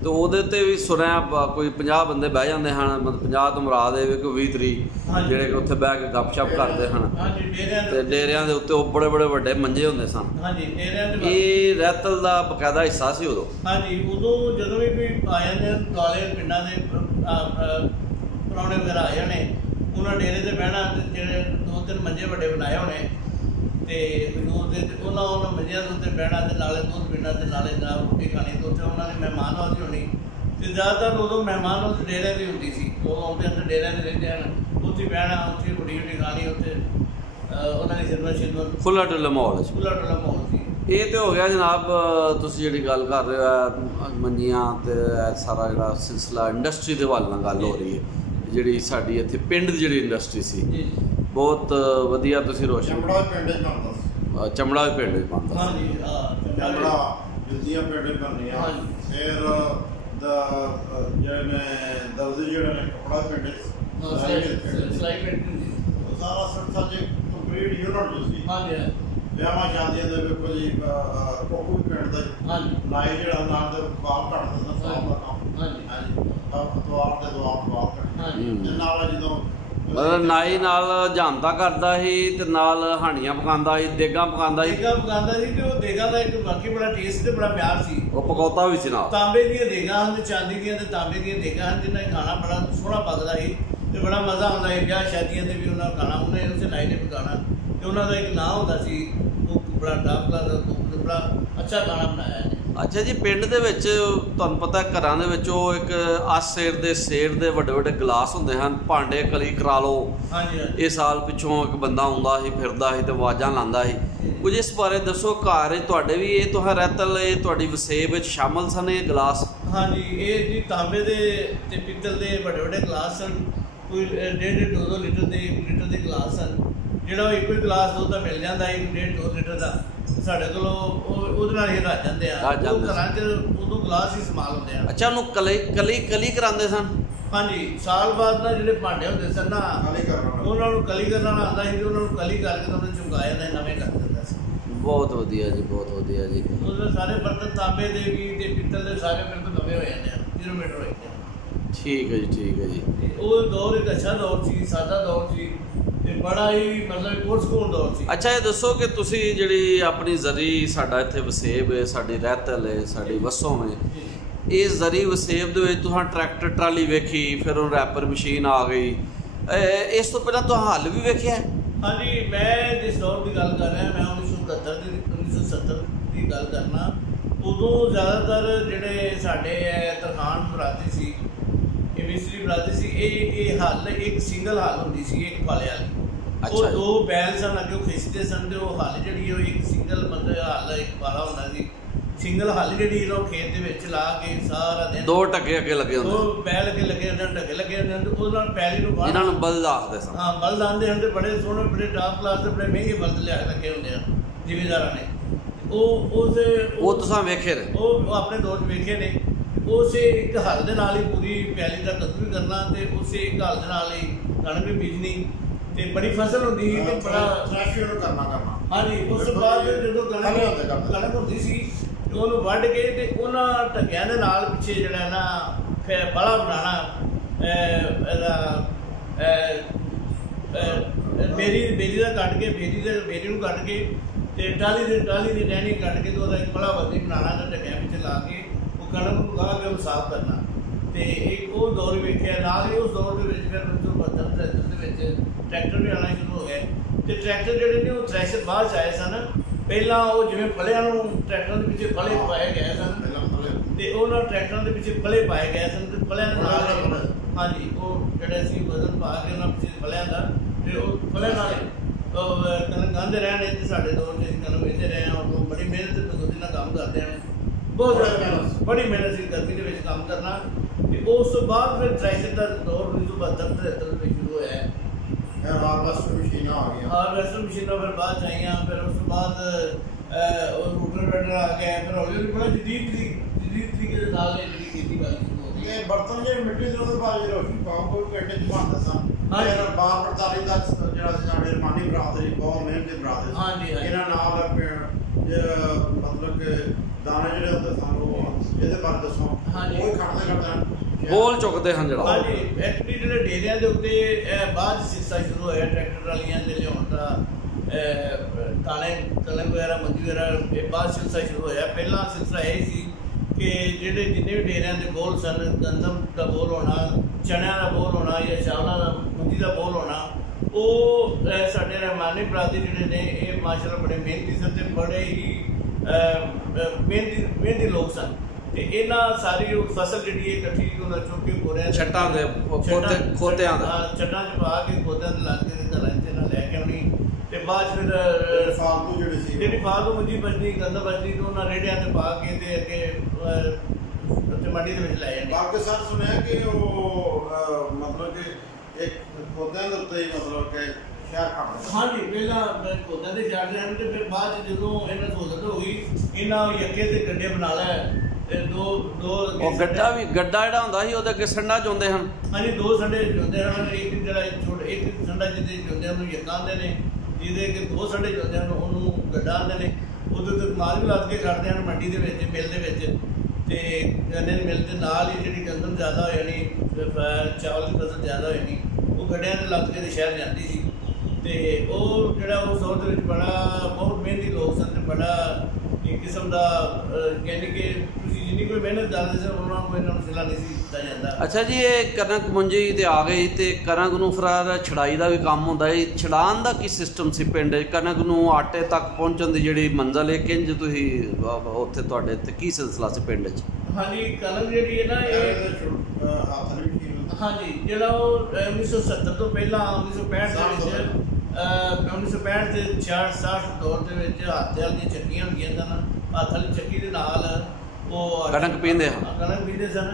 ਤੇ ਉਹਦੇ ਤੇ ਵੀ ਸੁਣਿਆ ਕੋਈ 50 ਬੰਦੇ ਬਹਿ ਜਾਂਦੇ ਹਨ, ਮਤਲਬ 50 ਤੋਂ ਮੁਰਾਦ ਇਹ ਕੋਈ 20 30 ਜਿਹੜੇ ਕਿ ਉੱਥੇ ਬਹਿ ਕੇ ਗੱਪਸ਼ਪ ਕਰਦੇ ਹਨ। ਤੇ ਡੇਰਿਆਂ ਦੇ ਉੱਤੇ ਉਹ ਬੜੇ ਬੜੇ ਵੱਡੇ ਮੰਜੇ ਹੁੰਦੇ ਸਨ। ਇਹ ਰਹਿਤਲ ਦਾ ਬਕਾਇਦਾ ਹਿੱਸਾ ਸੀ ਉਦੋਂ? ਹਾਂਜੀ, ਉਦੋਂ ਜਦੋਂ ਵੀ ਕੋਈ ਆ ਜਾਂਦੇ ਕਾਲੇ ਪਿੰਡਾਂ ਦੇ ਪੁਰਾਣੇ ਵਗੈਰਾ ਆ ਜਾਣੇ, ਉਹਨਾਂ ਡੇਰੇ ਤੇ ਬਹਿਣਾ ਤੇ ਜਿਹੜੇ 2-3 ਮੰਜੇ ਵੱਡੇ ਬਣਾਏ ਹੋਣੇ ਤੇ ਉਹਨਾਂ ਮੰਜਿਆਂ ਦੇ ਉੱਤੇ ਬਹਿਣਾ ਤੇ ਨਾਲੇ ਦੁੱਧ ਪੀਣਾ ਤੇ ਨਾਲੇ ਜਨਾਬ ਰੋਟੀ ਖਾਣੀ। ਤੇ ਉੱਥੇ ਉਹਨਾਂ ਦੀ ਮਹਿਮਾਨਵਾਜ਼ੀ ਹੋਣੀ ਤੇ ਜ਼ਿਆਦਾਤਰ ਉਦੋਂ ਮਹਿਮਾਨਵਾਜ਼ੀ ਡੇਰਿਆਂ ਦੀ ਹੁੰਦੀ ਸੀ। ਉਹ ਆਉਂਦੇ ਹਨ ਡੇਰਿਆਂ ਦੇ ਰਹਿੰਦੇ ਹਨ, ਉੱਥੇ ਬਹਿਣਾ, ਉੱਥੇ ਰੋਟੀ ਖਾਣੀ, ਉੱਥੇ ਉਹਨਾਂ ਦੀ ਖਿਦਮਤ ਖੁੱਲ੍ਹਾ ਡੁੱਲਾ ਮਾਹੌਲ ਸੀ। ਇਹ ਤੇ ਹੋ ਗਿਆ ਜਨਾਬ, ਤੁਸੀਂ ਜਿਹੜੀ ਗੱਲ ਕਰ ਰਹੇ ਹੋ ਮੰਜੀਆਂ ਤੇ ਸਾਰਾ ਜਿਹੜਾ ਸਿਲਸਿਲਾ ਇੰਡਸਟਰੀ ਦੇ ਹਵਾਲੇ ਨਾਲ ਗੱਲ ਹੋ ਰਹੀ ਹੈ, ਜਿਹੜੀ ਸਾਡੀ ਇੱਥੇ ਪਿੰਡ ਦੀ ਜਿਹੜੀ ਇੰਡਸਟਰੀ ਸੀ, ਬਹੁਤ ਵਧੀਆ ਤੁਸੀਂ ਰੋਸ਼ਨ। ਚਮੜਾ ਵੀ ਪਿੰਡ 'ਚ ਬਣਦਾ ਸੀ। ਚਮੜਾ ਵੀ ਪਿੰਡ 'ਚ ਬਣਦਾ ਸੀ। ਚਮੜਾ ਜੁੱਤੀਆਂ ਪਿੰਡ 'ਚ ਬਣਦੀਆਂ। ਫਿਰ ਜਿਹੜੇ ਨੇ ਦਰਜੀ ਜਿਹੜੇ ਨੇ ਕੱਪੜਾ ਪਿੰਡ 'ਚ ਸਿਲਾਈ ਪਿੰਡ ਸਾਰਾ ਸੰਸਥਾ 'ਚ ਕੰਪਲੀਟ ਯੂਨਿਟ ਜੋ ਸੀ। ਵਿਆਹਾਂ ਸ਼ਾਦੀਆਂ ਦੇ ਵੇਖੋ ਜੀ ਕੋਕੂ ਵੀ ਪਿੰਡ ਦਾ ਨਾਈ ਜਿਹੜਾ ਨਾਲ ਦੇ ਬਾਲ ਕੱਟਦਾ ਸੀ, ਸਾਲ ਦਾ ਕੰਮ। ਹਾਂਜੀ, ਦੁਆਰ ਦੇ ਦੁਆਰ ਬਾਲ ਕੱਟ ਨਾਲ ਜਦੋਂ मतलब नाई नाल जानता करता ही ते नाल हानियां पकांदा ही, देगां पकांदा ही। देगां पकांदा सी ते ओह देगां दा एक बाकी बड़ा टेस्ट ते बड़ा प्यार सी। ओह पकौता भी सी नाल। तांबे दीयां देगां हन ते चांदी दीयां ते तांबे दीयां देगां हन, जिन्हां खाना बड़ा सोहना पकदा ही ते बड़ा मज़ा आउंदा ही। ब्याह शादियां ते भी उन्हां खाना उन्हें उस नाई ने पकाना ते उन्हां दा एक नां हुंदा सी, ओह बड़ा टॉप क्लास दा बड़ा अच्छा खाना बनाया है। अच्छा जी, पिंड दे विच तुहानूं पता घरां दे विच ओह एक आसेर दे सेर दे वड्डे वड्डे गिलास हुंदे हन, भांडे कली करा लो। हाँ जी। ये साल पिछों एक बंदा आउंदा ही, फिरदा ही ते आवाज़ां लांदा ही। कुछ इस बारे दसो, घर तुहाडे भी ये तुहां रैतल ये तुहाडी वसेब विच शामिल सन ये गिलास? हाँ जी, ये जी तांबे दे ते पित्तल दे वड्डे वड्डे गिलास सन, कोई 1.5 2 लीटर दे 1 लीटर दे गिलास सन। ਜਿਹੜਾ ਇੱਕੋ ਹੀ ਗਲਾਸ ਦੁੱਧ ਦਾ ਮਿਲ ਜਾਂਦਾ 1.5 2 ਲੀਟਰ ਦਾ, ਸਾਡੇ ਕੋਲੋਂ ਉਹਦੇ ਨਾਲ ਹੀ ਰੱਜ ਜਾਂਦੇ ਆ। ਉਹ ਘਰਾਂ 'ਚ ਉਦੋਂ ਗਲਾਸ ਹੀ ਇਸਤੇਮਾਲ ਹੁੰਦੇ ਆ। ਅੱਛਾ, ਉਹਨੂੰ ਕਲੀ ਕਰਾਉਂਦੇ ਸਨ? ਹਾਂਜੀ, ਸਾਲ ਬਾਅਦ ਨਾ ਜਿਹੜੇ ਭਾਂਡੇ ਹੁੰਦੇ ਸਨ ਨਾ ਉਹਨਾਂ ਨੂੰ ਕਲੀ ਕਰਨਾ ਆਉਂਦਾ ਸੀ ਤੇ ਉਹਨਾਂ ਨੂੰ ਕਲੀ ਕਰਕੇ ਤਾਂ ਉਹਨੂੰ ਚੁੰਗਾ ਜਾਂਦਾ, ਨਵੇਂ ਕਰ ਦਿੰਦਾ ਸੀ। ਬਹੁਤ ਵਧੀਆ ਜੀ, ਬਹੁਤ ਵਧੀਆ ਜੀ। ਉਹਦੇ ਸਾਰੇ ਬਰਤਨ ਤਾਂਬੇ ਦੇ ਵੀ ਤੇ ਪਿੱਤਲ ਦੇ ਸਾਰੇ ਬਿਲਕੁਲ ਨਵੇਂ ਹੋ ਜਾਂਦੇ ਆ, 0 ਮੀਟਰ ਹੋ ਜਾਂਦੇ ਆ। ਠੀਕ ਹੈ ਜੀ, ਠੀਕ ਹੈ ਜੀ। ਉਹ ਦੌਰ ਇੱਕ ਅੱਛਾ ਦੌਰ ਸੀ, ਸਾਦਾ ਦੌਰ ਸੀ ਤੇ ਬੜਾ ਹੀ ਮਤਲਬ ਪੁਰਸਕੂਨ ਦੌਰ ਸੀ। ਅੱਛਾ, ਇਹ ਦੱਸੋ ਕਿ ਤੁਸੀਂ ਜਿਹੜੀ ਆਪਣੀ ਜ਼ਰੀ ਸਾਡਾ ਇੱਥੇ ਵਸੇਬ ਹੈ, ਸਾਡੀ ਰਹਿਤਲ ਹੈ, ਸਾਡੀ ਵਸੋਂ ਹੈ, ਇਹ ਜ਼ਰੀ ਵਸੇਬ ਦੇ ਵਿੱਚ ਤੁਸੀਂ ਟਰੈਕਟਰ ਟਰਾਲੀ ਵੇਖੀ, ਫਿਰ ਉਹ ਰੈਪਰ ਮਸ਼ੀਨ ਆ ਗਈ, ਇਸ ਤੋਂ ਪਹਿਲਾਂ ਤੁਸੀਂ ਹੱਲ ਵੀ ਵੇਖਿਆ? ਹਾਂਜੀ, ਮੈਂ ਜਿਸ ਦੌਰ ਦੀ ਗੱਲ ਕਰ ਰਿਹਾ, ਮੈਂ 1970 ਦੀ ਗੱਲ ਕਰਨਾ। ਉਦੋਂ ਜ਼ਿਆਦਾਤਰ ਜਿਹੜੇ ਸਾਡੇ ਤਰਖਾਨ ਬਰਾਦਰੀ ਸੀ, ਇਹ ਮਿਸਰੀ ਬਰਾਦਰੀ ਸੀ, ਇਹ ਹੱਲ ਇੱਕ ਸਿੰਗਲ ਹੱਲ ਹੁੰਦੀ ਸੀ, ਇੱਕ ਪਾਲੇ ਵਾਲੀ। ਉਹ 2 ਬੈਲ ਸਨ ਅੱਗੇ ਖਿੱਚਦੇ ਸਨ ਤੇ ਉਹ ਹੱਲ ਜਿਹੜੀ ਉਹ ਇੱਕ ਸਿੰਗਲ ਮਤਲਬ ਹੱਲ ਇੱਕ ਪਾਲਾ ਹੁੰਦਾ ਸੀ। ਸਿੰਗਲ ਹੱਲ ਜਿਹੜੀ ਉਹ ਖੇਤ ਦੇ ਵਿੱਚ ਲਾ ਕੇ ਸਾਰਾ ਦਿਨ 2 ਟੱਕੇ ਅੱਗੇ ਲੱਗੇ ਹੁੰਦੇ, 2 ਬੈਲ ਅੱਗੇ ਲੱਗੇ ਹੁੰਦੇ, ਢੱਕੇ ਲੱਗੇ ਹੁੰਦੇ ਤੇ ਉਹਦੇ ਨਾਲ ਪੈਲੀ ਨੂੰ ਬਾਹਰ, ਇਹਨਾਂ ਨੂੰ ਬਲਦ ਆਖਦੇ ਸਨ। ਹਾਂ, ਬਲਦ ਆਉਂਦੇ ਹਨ ਤੇ ਬੜੇ ਸੋਹਣੇ ਬੜੇ ਟਾਪ ਕਲਾਸ ਦੇ ਬੜੇ ਮਹਿੰਗੇ ਬਲਦ ਲਿਆ ਕੇ ਲੱਗੇ ਹੁੰਦੇ ਆ ਜ਼ਿਮੀਂਦਾਰਾਂ ਨੇ। ਉਹ ਤੁਸੀਂ ਵੇਖੇ ਨੇ? ਉਹ ਆਪਣੇ ਦੌਰ 'ਚ ਵੇਖੇ ਨੇ। ਉਸੇ ਇੱਕ ਹੱਲ ਦੇ ਨਾਲ ਹੀ ਪੂਰੀ ਪੈਲੀ ਦਾ ਕੱਦੂ ਵੀ ਕਰਨਾ ਤੇ ਉਸੇ ਇੱਕ ਹੱਲ ਦੇ ਨਾਲ ਹੀ ਕਣਕ ਵੀ ਬੀਜਣੀ ਤੇ ਬੜੀ ਫਸਲ ਹੁੰਦੀ ਸੀ ਤੇ ਬੜਾ ਕਰਨਾ। ਹਾਂਜੀ, ਉਸ ਤੋਂ ਬਾਅਦ ਜਦੋਂ ਕਣਕ ਹੁੰਦੀ ਸੀ ਤੇ ਉਹਨੂੰ ਵੱਢ ਕੇ ਤੇ ਉਹਨਾਂ ਢੱਕਿਆਂ ਦੇ ਨਾਲ ਪਿੱਛੇ ਜਿਹੜਾ ਨਾ ਫਿਰ ਬੜਾ ਬਣਾਉਣਾ, ਇਹਦਾ ਬੇਰੀ ਦਾ ਕੱਢ ਕੇ ਬੇਰੀ ਨੂੰ ਕੱਢ ਕੇ ਤੇ ਟਾਲੀ ਦੀ ਟਹਿਣੀ ਕੱਢ ਕੇ ਤੇ ਉਹਦਾ ਇੱਕ ਬੜਾ ਵੱਡੀ ਬਣਾਉਣਾ ਤੇ ਢੱਕਿਆਂ ਵਿੱਚ ਲਾ ਕੇ ਕਣਕ ਨੂੰ ਗਾ ਕੇ ਸਾਫ਼ ਕਰਨਾ। ਤੇ ਇੱਕ ਉਹ ਦੌਰ ਵੇਖਿਆ। ਨਾਲ ਹੀ ਉਸ ਦੌਰ ਦੇ ਵਿੱਚ ਫਿਰ 1972 ਦੇ ਵਿੱਚ ਟਰੈਕਟਰ ਵੀ ਆਉਣਾ ਸ਼ੁਰੂ ਹੋ ਗਏ ਤੇ ਟਰੈਕਟਰ ਜਿਹੜੇ ਨੇ ਉਹ ਥ੍ਰੈਸ਼ਰ ਬਾਅਦ 'ਚ ਆਏ ਸਨ। ਪਹਿਲਾਂ ਉਹ ਜਿਵੇਂ ਫਲਿਆਂ ਨੂੰ ਟਰੈਕਟਰਾਂ ਦੇ ਪਿੱਛੇ ਫਲੇ ਪਾਏ ਗਏ ਸਨ ਤੇ ਉਹਨਾਂ ਟਰੈਕਟਰਾਂ ਦੇ ਪਿੱਛੇ ਫਲੇ ਪਾਏ ਗਏ ਸਨ ਤੇ ਫਲਿਆਂ ਦੇ ਨਾਲ ਹਾਂਜੀ ਉਹ ਜਿਹੜੇ ਸੀ ਵਜ਼ਨ ਪਾ ਕੇ ਉਹਨਾਂ ਪਿੱਛੇ ਫਲਿਆਂ ਦਾ ਤੇ ਉਹ ਫਲਿਆਂ ਨਾਲ ਕਣਕ ਗਾਂਦੇ ਰਹਿਣ। ਇੱਥੇ ਸਾਡੇ ਦੌਰ 'ਚ ਕਣਕ ਵੇਚਦੇ ਰਹੇ ਹਾਂ। ਉਹ ਬੜੀ ਮਿਹਨਤ ਮਜ਼ਦੂਰੀ ਨਾਲ ਕੰਮ ਕਰਦੇ ਹਨ, ਬਹੁਤ ਜ਼ਿਆਦਾ ਬੜੀ ਮਿਹਨਤ ਸੀ ਗਰਮੀ ਦੇ ਵਿੱਚ ਕੰਮ ਕਰਨਾ। ਤੇ ਉਸ ਤੋਂ ਬਾਅਦ ਫਿਰ ਥ੍ਰੈਸ਼ਰ ਦਾ ਦੌਰ 1972 73 ਵਿੱਚ ਸ਼ੁਰੂ ਹੋਇਆ। ਹਾਰਵੈਸਟਰ ਮਸ਼ੀਨਾਂ ਆ ਗਈਆਂ। ਹਾਰਵੈਸਟਰ ਮਸ਼ੀਨਾਂ ਫਿਰ ਬਾਅਦ 'ਚ ਆਈਆਂ। ਫਿਰ ਉਸ ਤੋਂ ਬਾਅਦ ਉਹ ਰੂਟਾਵੇਟਰ ਆ ਗਿਆ। ਫਿਰ ਹੌਲੀ ਹੌਲੀ ਬੜਾ ਜਦੀਦ ਤਰੀਕੇ ਦੇ ਨਾਲ ਜਿਹੜੀ ਖੇਤੀਬਾੜੀ ਸ਼ੁਰੂ ਹੋ ਗਈ। ਇਹ ਬਰਤਨ ਜਿਹੜੇ ਮਿੱਟੀ ਦੇ ਉਹਦੇ ਬਾਅਦ ਰੋਟੀ ਪਾਉ ਕੋਈ ਪਿੰਡ 'ਚ ਬਣਦਾ ਸਨ। ਬਾਰ 48 ਦਾ ਜਿਹੜਾ ਸਾਡੇ ਰਮਾਨੀ ਬਰਾਦਰੀ ਬਹੁਤ ਮਿਹਨਤੀ ਬਰਾਦਰੀ। ਹਾਂਜੀ, ਇਹਨਾਂ ਨਾਲ ਮਤਲਬ ਕਿ ਦਾਣੇ ਜਿਹੜੇ ਹੁੰਦੇ ਸਨ ਉਹ ਇਹਦੇ ਬਾਰੇ ਦੱਸੋ। ਉਹ ਖੜਦੇ ਬੋਲ ਚੁੱਕਦੇ ਹਨ ਜਿਹੜਾ। ਹਾਂਜੀ, ਐਕਚੁਅਲੀ ਜਿਹੜੇ ਡੇਰਿਆਂ ਦੇ ਉੱਤੇ ਬਾਅਦ ਸਿਲਸਿਲਾ ਸ਼ੁਰੂ ਹੋਇਆ ਟਰੈਕਟਰ ਵਾਲੀਆਂ ਦੇ ਲਿਆਉਣ ਦਾ, ਕਣਕ ਵਗੈਰਾ ਮੰਜੀ ਵਗੈਰਾ, ਇਹ ਬਾਅਦ ਸਿਲਸਿਲਾ ਸ਼ੁਰੂ ਹੋਇਆ। ਪਹਿਲਾਂ ਸਿਲਸਿਲਾ ਇਹ ਸੀ ਕਿ ਜਿਹੜੇ ਜਿੰਨੇ ਵੀ ਡੇਰਿਆਂ ਦੇ ਬੋਲ ਸਨ, ਗੰਦਮ ਦਾ ਬੋਲ ਹੋਣਾ, ਚਣਿਆਂ ਦਾ ਬੋਲ ਹੋਣਾ ਜਾਂ ਚਾਵਲਾਂ ਦਾ ਮੰਜੀ ਦਾ ਬੋਲ ਹੋਣਾ, ਉਹ ਸਾਡੇ ਰਹਿਮਾਨੀ ਬਰਾਦਰੀ ਜਿਹੜੇ ਨੇ ਇਹ ਮਾਸ਼ਾਅੱਲਾ ਬੜੇ ਮਿਹਨਤੀ ਸਨ ਤੇ ਬੜੇ ਹੀ ਮਿਹਨਤੀ ਲੋਕ ਸਨ। ਤੇ ਇਹਨਾਂ ਸਾਰੀ ਫਸਲ ਜਿਹੜੀ ਹੈ ਇਕੱਠੀ ਉਹਨਾਂ ਚੁੱਕ ਕੇ ਬੋਰਿਆਂ ਛੱਟਾਂ ਦੇ ਖੋਤਿਆਂ ਦਾ ਛੱਟਾਂ 'ਚ ਪਾ ਕੇ ਖੋਤਿਆਂ ਦੇ ਲਾ ਕੇ ਘਰਾਂ 'ਚ ਇਹਨਾਂ ਲੈ ਕੇ ਆਉਣੀ ਤੇ ਬਾਅਦ ਫਿਰ ਫਾਲਤੂ ਜਿਹੜੀ ਫਾਲਤੂ ਮੰਜੀ ਬਚਣੀ ਗੰਦ ਬਚਣੀ ਤੇ ਉਹਨਾਂ ਰੇੜਿਆਂ 'ਤੇ ਪਾ ਕੇ ਤੇ ਅੱਗੇ ਮੰਡੀ ਦੇ ਵਿੱਚ ਲੈ ਜਾਂਦੇ। ਬਾਕੀ ਸਰ ਸੁਣਿਆ ਕਿ ਉਹ ਮਤਲਬ ਕਿ ਇੱਕ ਖੋਤਿਆਂ ਦੇ ਉੱਤੇ ਹੀ ਮਤਲਬ ਕਿ ਹਾਂਜੀ, ਪਹਿਲਾਂ ਖੋਤਿਆਂ ਦੇ ਛੱਡ ਰਹੇ ਤੇ ਫਿਰ ਬਾਅਦ 'ਚ ਜਦੋਂ ਇਹਨਾਂ ਸਹੂਲਤ ਹੋ ਗਈ ਇਹਨਾਂ ਯੱਕੇ ਤੇ ਗੱਡੇ ਬਣਾ ਲਿਆ ਤੇ ਦੋ ਉਹ ਗੱਡਾ ਜਿਹੜਾ ਹੁੰਦਾ ਸੀ ਉਹਦੇ ਅੱਗੇ ਸੰਡਾ ਚੁੰਦੇ ਹਨ। ਹਾਂਜੀ, 2 ਸੰਡੇ ਚੁੰਦੇ ਹਨ। ਇੱਕ ਜਿਹੜਾ ਇੱਕ ਸੰਡਾ ਜਿਹਦੇ ਚੁੰਦੇ ਉਹਨੂੰ ਯੱਕਾ ਆਉਂਦੇ ਨੇ, ਜਿਹਦੇ ਕਿ 2 ਸੰਡੇ ਚੁੰਦੇ ਹਨ ਉਹਨੂੰ ਗੱਡਾ ਆਉਂਦੇ ਨੇ। ਉਹਦੇ ਉੱਤੇ ਮਾਲ ਵੀ ਲੱਦ ਕੇ ਖੜਦੇ ਹਨ ਮੰਡੀ ਦੇ ਵਿੱਚ, ਮਿਲ ਦੇ ਵਿੱਚ। ਤੇ ਗੰਨੇ ਦੀ ਮਿਲ ਦੇ ਨਾਲ ਹੀ ਜਿਹੜੀ ਗੰਦਮ ਜ਼ਿਆਦਾ ਹੋ ਜਾਣੀ, ਚਾਵਲ ਦੀ ਫਸਲ ਜ਼ਿਆਦਾ ਹੋ ਜਾਣੀ, ਉਹ ਗੱਡਿਆਂ ਦੇ ਲੱਗ ਕੇ ਸ਼ਹਿਰ ਜਾਂਦੀ ਸੀ। ਤੇ ਉਹ ਜਿਹੜਾ ਉਸ ਦੌਰ ਦੇ ਵਿੱਚ ਬੜਾ ਬਹੁਤ ਮਿਹਨਤੀ ਲੋਕ ਸਨ ਤੇ ਬੜਾ ਇੱਕ ਕਿਸਮ ਦਾ ਯਾਨੀ ਕਿ ਤੁਸੀਂ ਜਿੰਨੀ ਕੋਈ ਮਿਹਨਤ ਕਰਦੇ ਸਨ ਉਹਨਾਂ ਨੂੰ ਇਹਨਾਂ ਨੂੰ ਸਿਲਾ ਨਹੀਂ ਸੀ ਦਿੱਤਾ ਜਾਂਦਾ। ਅੱਛਾ ਜੀ, ਇਹ ਕਣਕ ਮੁੰਜੀ ਤੇ ਆ ਗਈ ਤੇ ਕਣਕ ਨੂੰ ਫਿਰ ਛੜਾਈ ਦਾ ਵੀ ਕੰਮ ਹੁੰਦਾ ਹੈ। ਛੜਾਉਣ ਦਾ ਕੀ ਸਿਸਟਮ ਸੀ ਪਿੰਡ 'ਚ? ਕਣਕ ਨੂੰ ਆਟੇ ਤੱਕ ਪਹੁੰਚਣ ਦੀ ਜਿਹੜੀ ਮੰਜ਼ਲ ਹੈ ਕਿੰਜ ਤੁਸੀਂ ਉੱਥੇ ਤੁਹਾਡੇ ਤੇ ਕੀ ਸਿਲਸਿਲਾ ਸੀ ਪਿੰਡ 'ਚ? ਹਾਂਜੀ, ਕਣਕ ਜਿਹੜੀ ਹੈ ਨਾ ਇਹ ਹਾਂਜੀ ਜਿਹੜਾ ਉਹ 1970 ਤੋਂ ਪਹਿਲਾਂ 1965 ਦੇ ਵਿੱਚ 1965 ਦੇ 66 ਦੌਰ ਦੇ ਵਿੱਚ ਹੱਥ ਵਾਲੀਆਂ ਚੱਕੀਆਂ ਹੁੰਦੀਆਂ ਸਨ। ਹੱਥ ਵਾਲੀ ਚੱਕੀ ਦੇ ਨਾਲ ਉਹ ਕਣਕ ਪੀਂਦੇ ਸਨ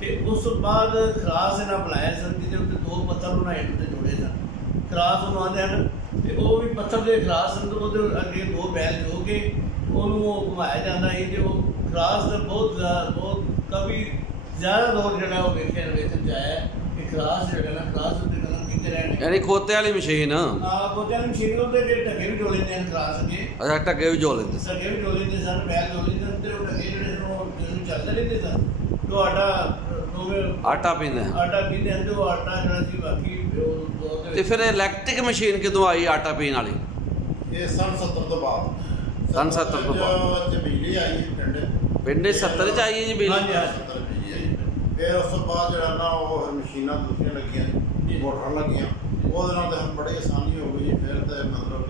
ਤੇ ਉਸ ਤੋਂ ਬਾਅਦ ਖਰਾਸ ਇਹਨਾਂ ਬਣਾਇਆ ਸਨ ਜਿਹਦੇ ਉੱਤੇ 2 ਪੱਥਰ ਉਹਨਾਂ ਹੇਠ ਉੱਤੇ ਜੋੜੇ ਸਨ। ਖਰਾਸ ਉਹਨੂੰ ਆਉਂਦੇ ਹਨ ਤੇ ਉਹ ਵੀ ਪੱਥਰ ਦੇ ਖਰਾਸ ਸਨ ਤੇ ਉਹਦੇ ਅੱਗੇ 2 ਬੈਲ ਜੋ ਕੇ ਉਹਨੂੰ ਉਹ ਘੁਮਾਇਆ ਜਾਂਦਾ ਸੀ ਤੇ ਉਹ ਖਰਾਸ ਦਾ ਬਹੁਤ ਕਾਫੀ ਜ਼ਿਆਦਾ ਦੌਰ ਜਿਹੜਾ ਉਹ ਵੇਖਣ 'ਚ ਆਇਆ ਕਿ ਖਰਾਸ ਜਿਹੜਾ ਨਾ ਖਰਾਸ ਉੱਤੇ ਕਲਮ ਕੀਤੇ ਰਹਿਣੇ, ਯਾਨੀ ਖੋਤੇ ਵਾਲੀ ਮਸ਼ੀਨ। ਖੋਤੇ ਵਾਲੀ ਮਸ਼ੀਨ ਉਹਦੇ ਜਿਹੜੇ ਢੱਕੇ ਵੀ ਜੋ ਲੈਂਦੇ ਹਨ ਖਰਾਸ ਅੱਗੇ। ਅੱਛਾ, ਢੱਕੇ ਵੀ ਜੋ ਲੈਂਦੇ ਸਨ, ਢੱਕੇ ਵੀ ਜੋ ਲੈਂਦੇ ਸਨ, ਬੈਲ ਜੋ ਲੈਂਦੇ ਸਨ ਤੇ ਉਹ ਢੱਕੇ ਜਿਹੜੇ ਸਨ ਉਹ ਚੱਲਦੇ ਰਹਿੰਦੇ ਸਨ। ਜੋ ਆਟਾ ਪੀਂਦੇ ਹਨ ਤੇ ਉਹ ਆਟਾ ਜਿਹੜਾ ਸੀ ਬਾਕੀ। ਤੇ ਫਿਰ ਇਲੈਕਟ੍ਰਿਕ ਮਸ਼ੀਨ ਕਦੋਂ ਆਈ ਆਟਾ ਪੀਣ ਵਾਲੀ? ਇਹ ਸੰਨ 70 ਤੋਂ ਬਾਅਦ। ਸੰਨ 70 ਤੋਂ ਬਾਅਦ ਬਿਜਲੀ ਆਈ ਪਿੰਡ 70 'ਚ ਆਈ ਹੈ ਜੀ ਬਿਜਲੀ। ਫਿਰ ਉਸ ਤੋਂ ਬਾਅਦ ਜਿਹੜਾ ਨਾ ਉਹ ਮਸ਼ੀਨਾਂ ਦੂਸਰੀਆਂ ਲੱਗੀਆਂ, ਮੋਟਰਾਂ ਲੱਗੀਆਂ, ਉਹਦੇ ਨਾਲ ਤਾਂ ਬੜੀ ਆਸਾਨੀ ਹੋ ਗਈ। ਫਿਰ ਤਾਂ ਮਤਲਬ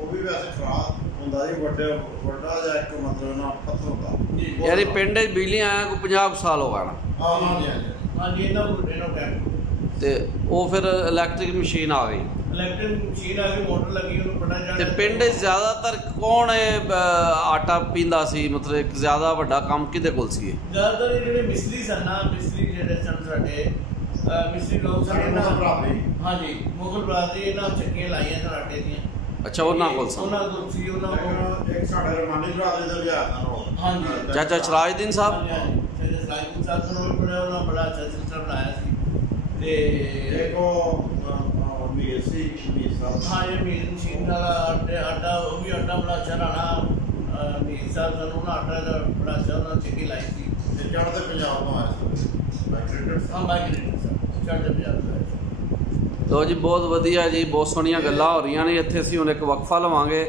ਉਹ ਵੀ ਵੈਸੇ ਖਰਾਬ ਹੁੰਦਾ ਜੀ, ਵੱਡਾ ਜਿਹਾ ਇੱਕ ਮਤਲਬ ਨਾ ਪੱਥਰ ਹੁੰਦਾ। ਯਾਨੀ ਪਿੰਡ 'ਚ ਬਿਜਲੀ ਆਇਆ ਕੋਈ 50 ਸਾਲ ਹੋ ਗਏ। ਹਾਂਜੀ ਇਹਨਾਂ ਟਾਈਮ ਤੇ ਉਹ ਫਿਰ ਇਲੈਕਟ੍ਰਿਕ ਮਸ਼ੀਨ ਆ ਗਈ। ਇਲੈਕਟ੍ਰਿਕ ਮਸ਼ੀਨ ਆ ਗਈ, ਮੋਟਰ ਲੱਗੀ, ਉਹਨੂੰ ਬੜਾ ਜ਼ਿਆਦਾ। ਤੇ ਪਿੰਡ 'ਚ ਜ਼ਿਆਦਾਤਰ ਕੌਣ ਆਟਾ ਪੀਂਦਾ ਸੀ? ਮਤਲਬ ਇੱਕ ਜ਼ਿਆਦਾ ਵੱਡਾ ਕੰਮ ਕਿਹਦੇ ਕੋਲ ਸੀ? ਜ਼ਿਆਦਾਤਰ ਜਿਹੜੇ ਮਿਸਤਰੀ ਸਨ ਨਾ, ਮਿਸਤਰੀ ਜਿਹੜੇ ਸਨ ਸਾਡੇ ਮਿਸਤਰੀ ਲੋਕ ਸਨ ਇਹਨਾਂ। ਹਾਂਜੀ, ਮੁਗਲ ਬਰਾਦਰੀ ਇਹਨਾਂ ਚੱਕੀਆਂ ਲਾਈਆਂ ਸਨ ਆਟੇ ਦੀਆਂ। ਅੱਛਾ, ਉਹਨਾਂ ਕੋਲ ਸੀ। ਉਹਨਾਂ ਕੋਲ ਸੀ। ਉਹਨਾਂ ਕੋਲ ਇੱਕ ਸਾਡੇ ਰਮਾਨੀ ਬਰਾਦਰੀ ਦਾ ਵਿਆਹ ਹਾਂਜੀ, ਚਾਚਾ ਸਰਾਜਦੀਨ ਸਾਹਿਬ। ਚਾਚਾ ਸਰਾਜਦੀਨ ਸਾਹਿਬ ਨੂੰ ਉਹਨਾਂ ਬੜਾ ਅੱਛਾ ਸਿਸਟਮ ਬਣਾਇਆ ਸੀ। ਤੇ ਇੱਕ ਉਹ ਮੀਰ ਸੀ, ਮੀਰ ਸਾਹਿਬ। ਹਾਂ, ਇਹ ਮੀਰ ਮਸ਼ੀਨ ਵਾਲਾ ਆਟਾ, ਉਹ ਵੀ ਆਟਾ ਬੜਾ ਅੱਛਾ ਲਾਣਾ। ਮੀਰ ਸਾਹਿਬ ਸਾਨੂੰ ਉਹਨਾਂ ਆਟਾ ਦਾ ਬੜਾ ਅੱਛਾ ਉਹਨਾਂ ਚੱਕੀ ਲਾਈ ਸੀ। ਤੇ ਚੜ੍ਹਦੇ ਪੰਜਾਬ ਤੋਂ ਆਇਆ ਸੀ ਮਾਈਗ੍ਰੇਟਡ। ਹਾਂ, ਮਾਈਗ੍ਰੇਟਡ ਸਰ, ਚੜ੍ਹਦੇ ਪੰਜਾਬ ਤੋਂ ਆਇਆ ਸੀ। ਲੋ ਜੀ, ਬਹੁਤ ਵਧੀਆ ਜੀ, ਬਹੁਤ ਸੋਹਣੀਆਂ ਗੱਲਾਂ ਹੋ ਰਹੀਆਂ ਨੇ ਇੱਥੇ। ਅਸੀਂ ਹੁਣ ਇੱਕ ਵਕਫਾ ਲਵਾਂਗੇ।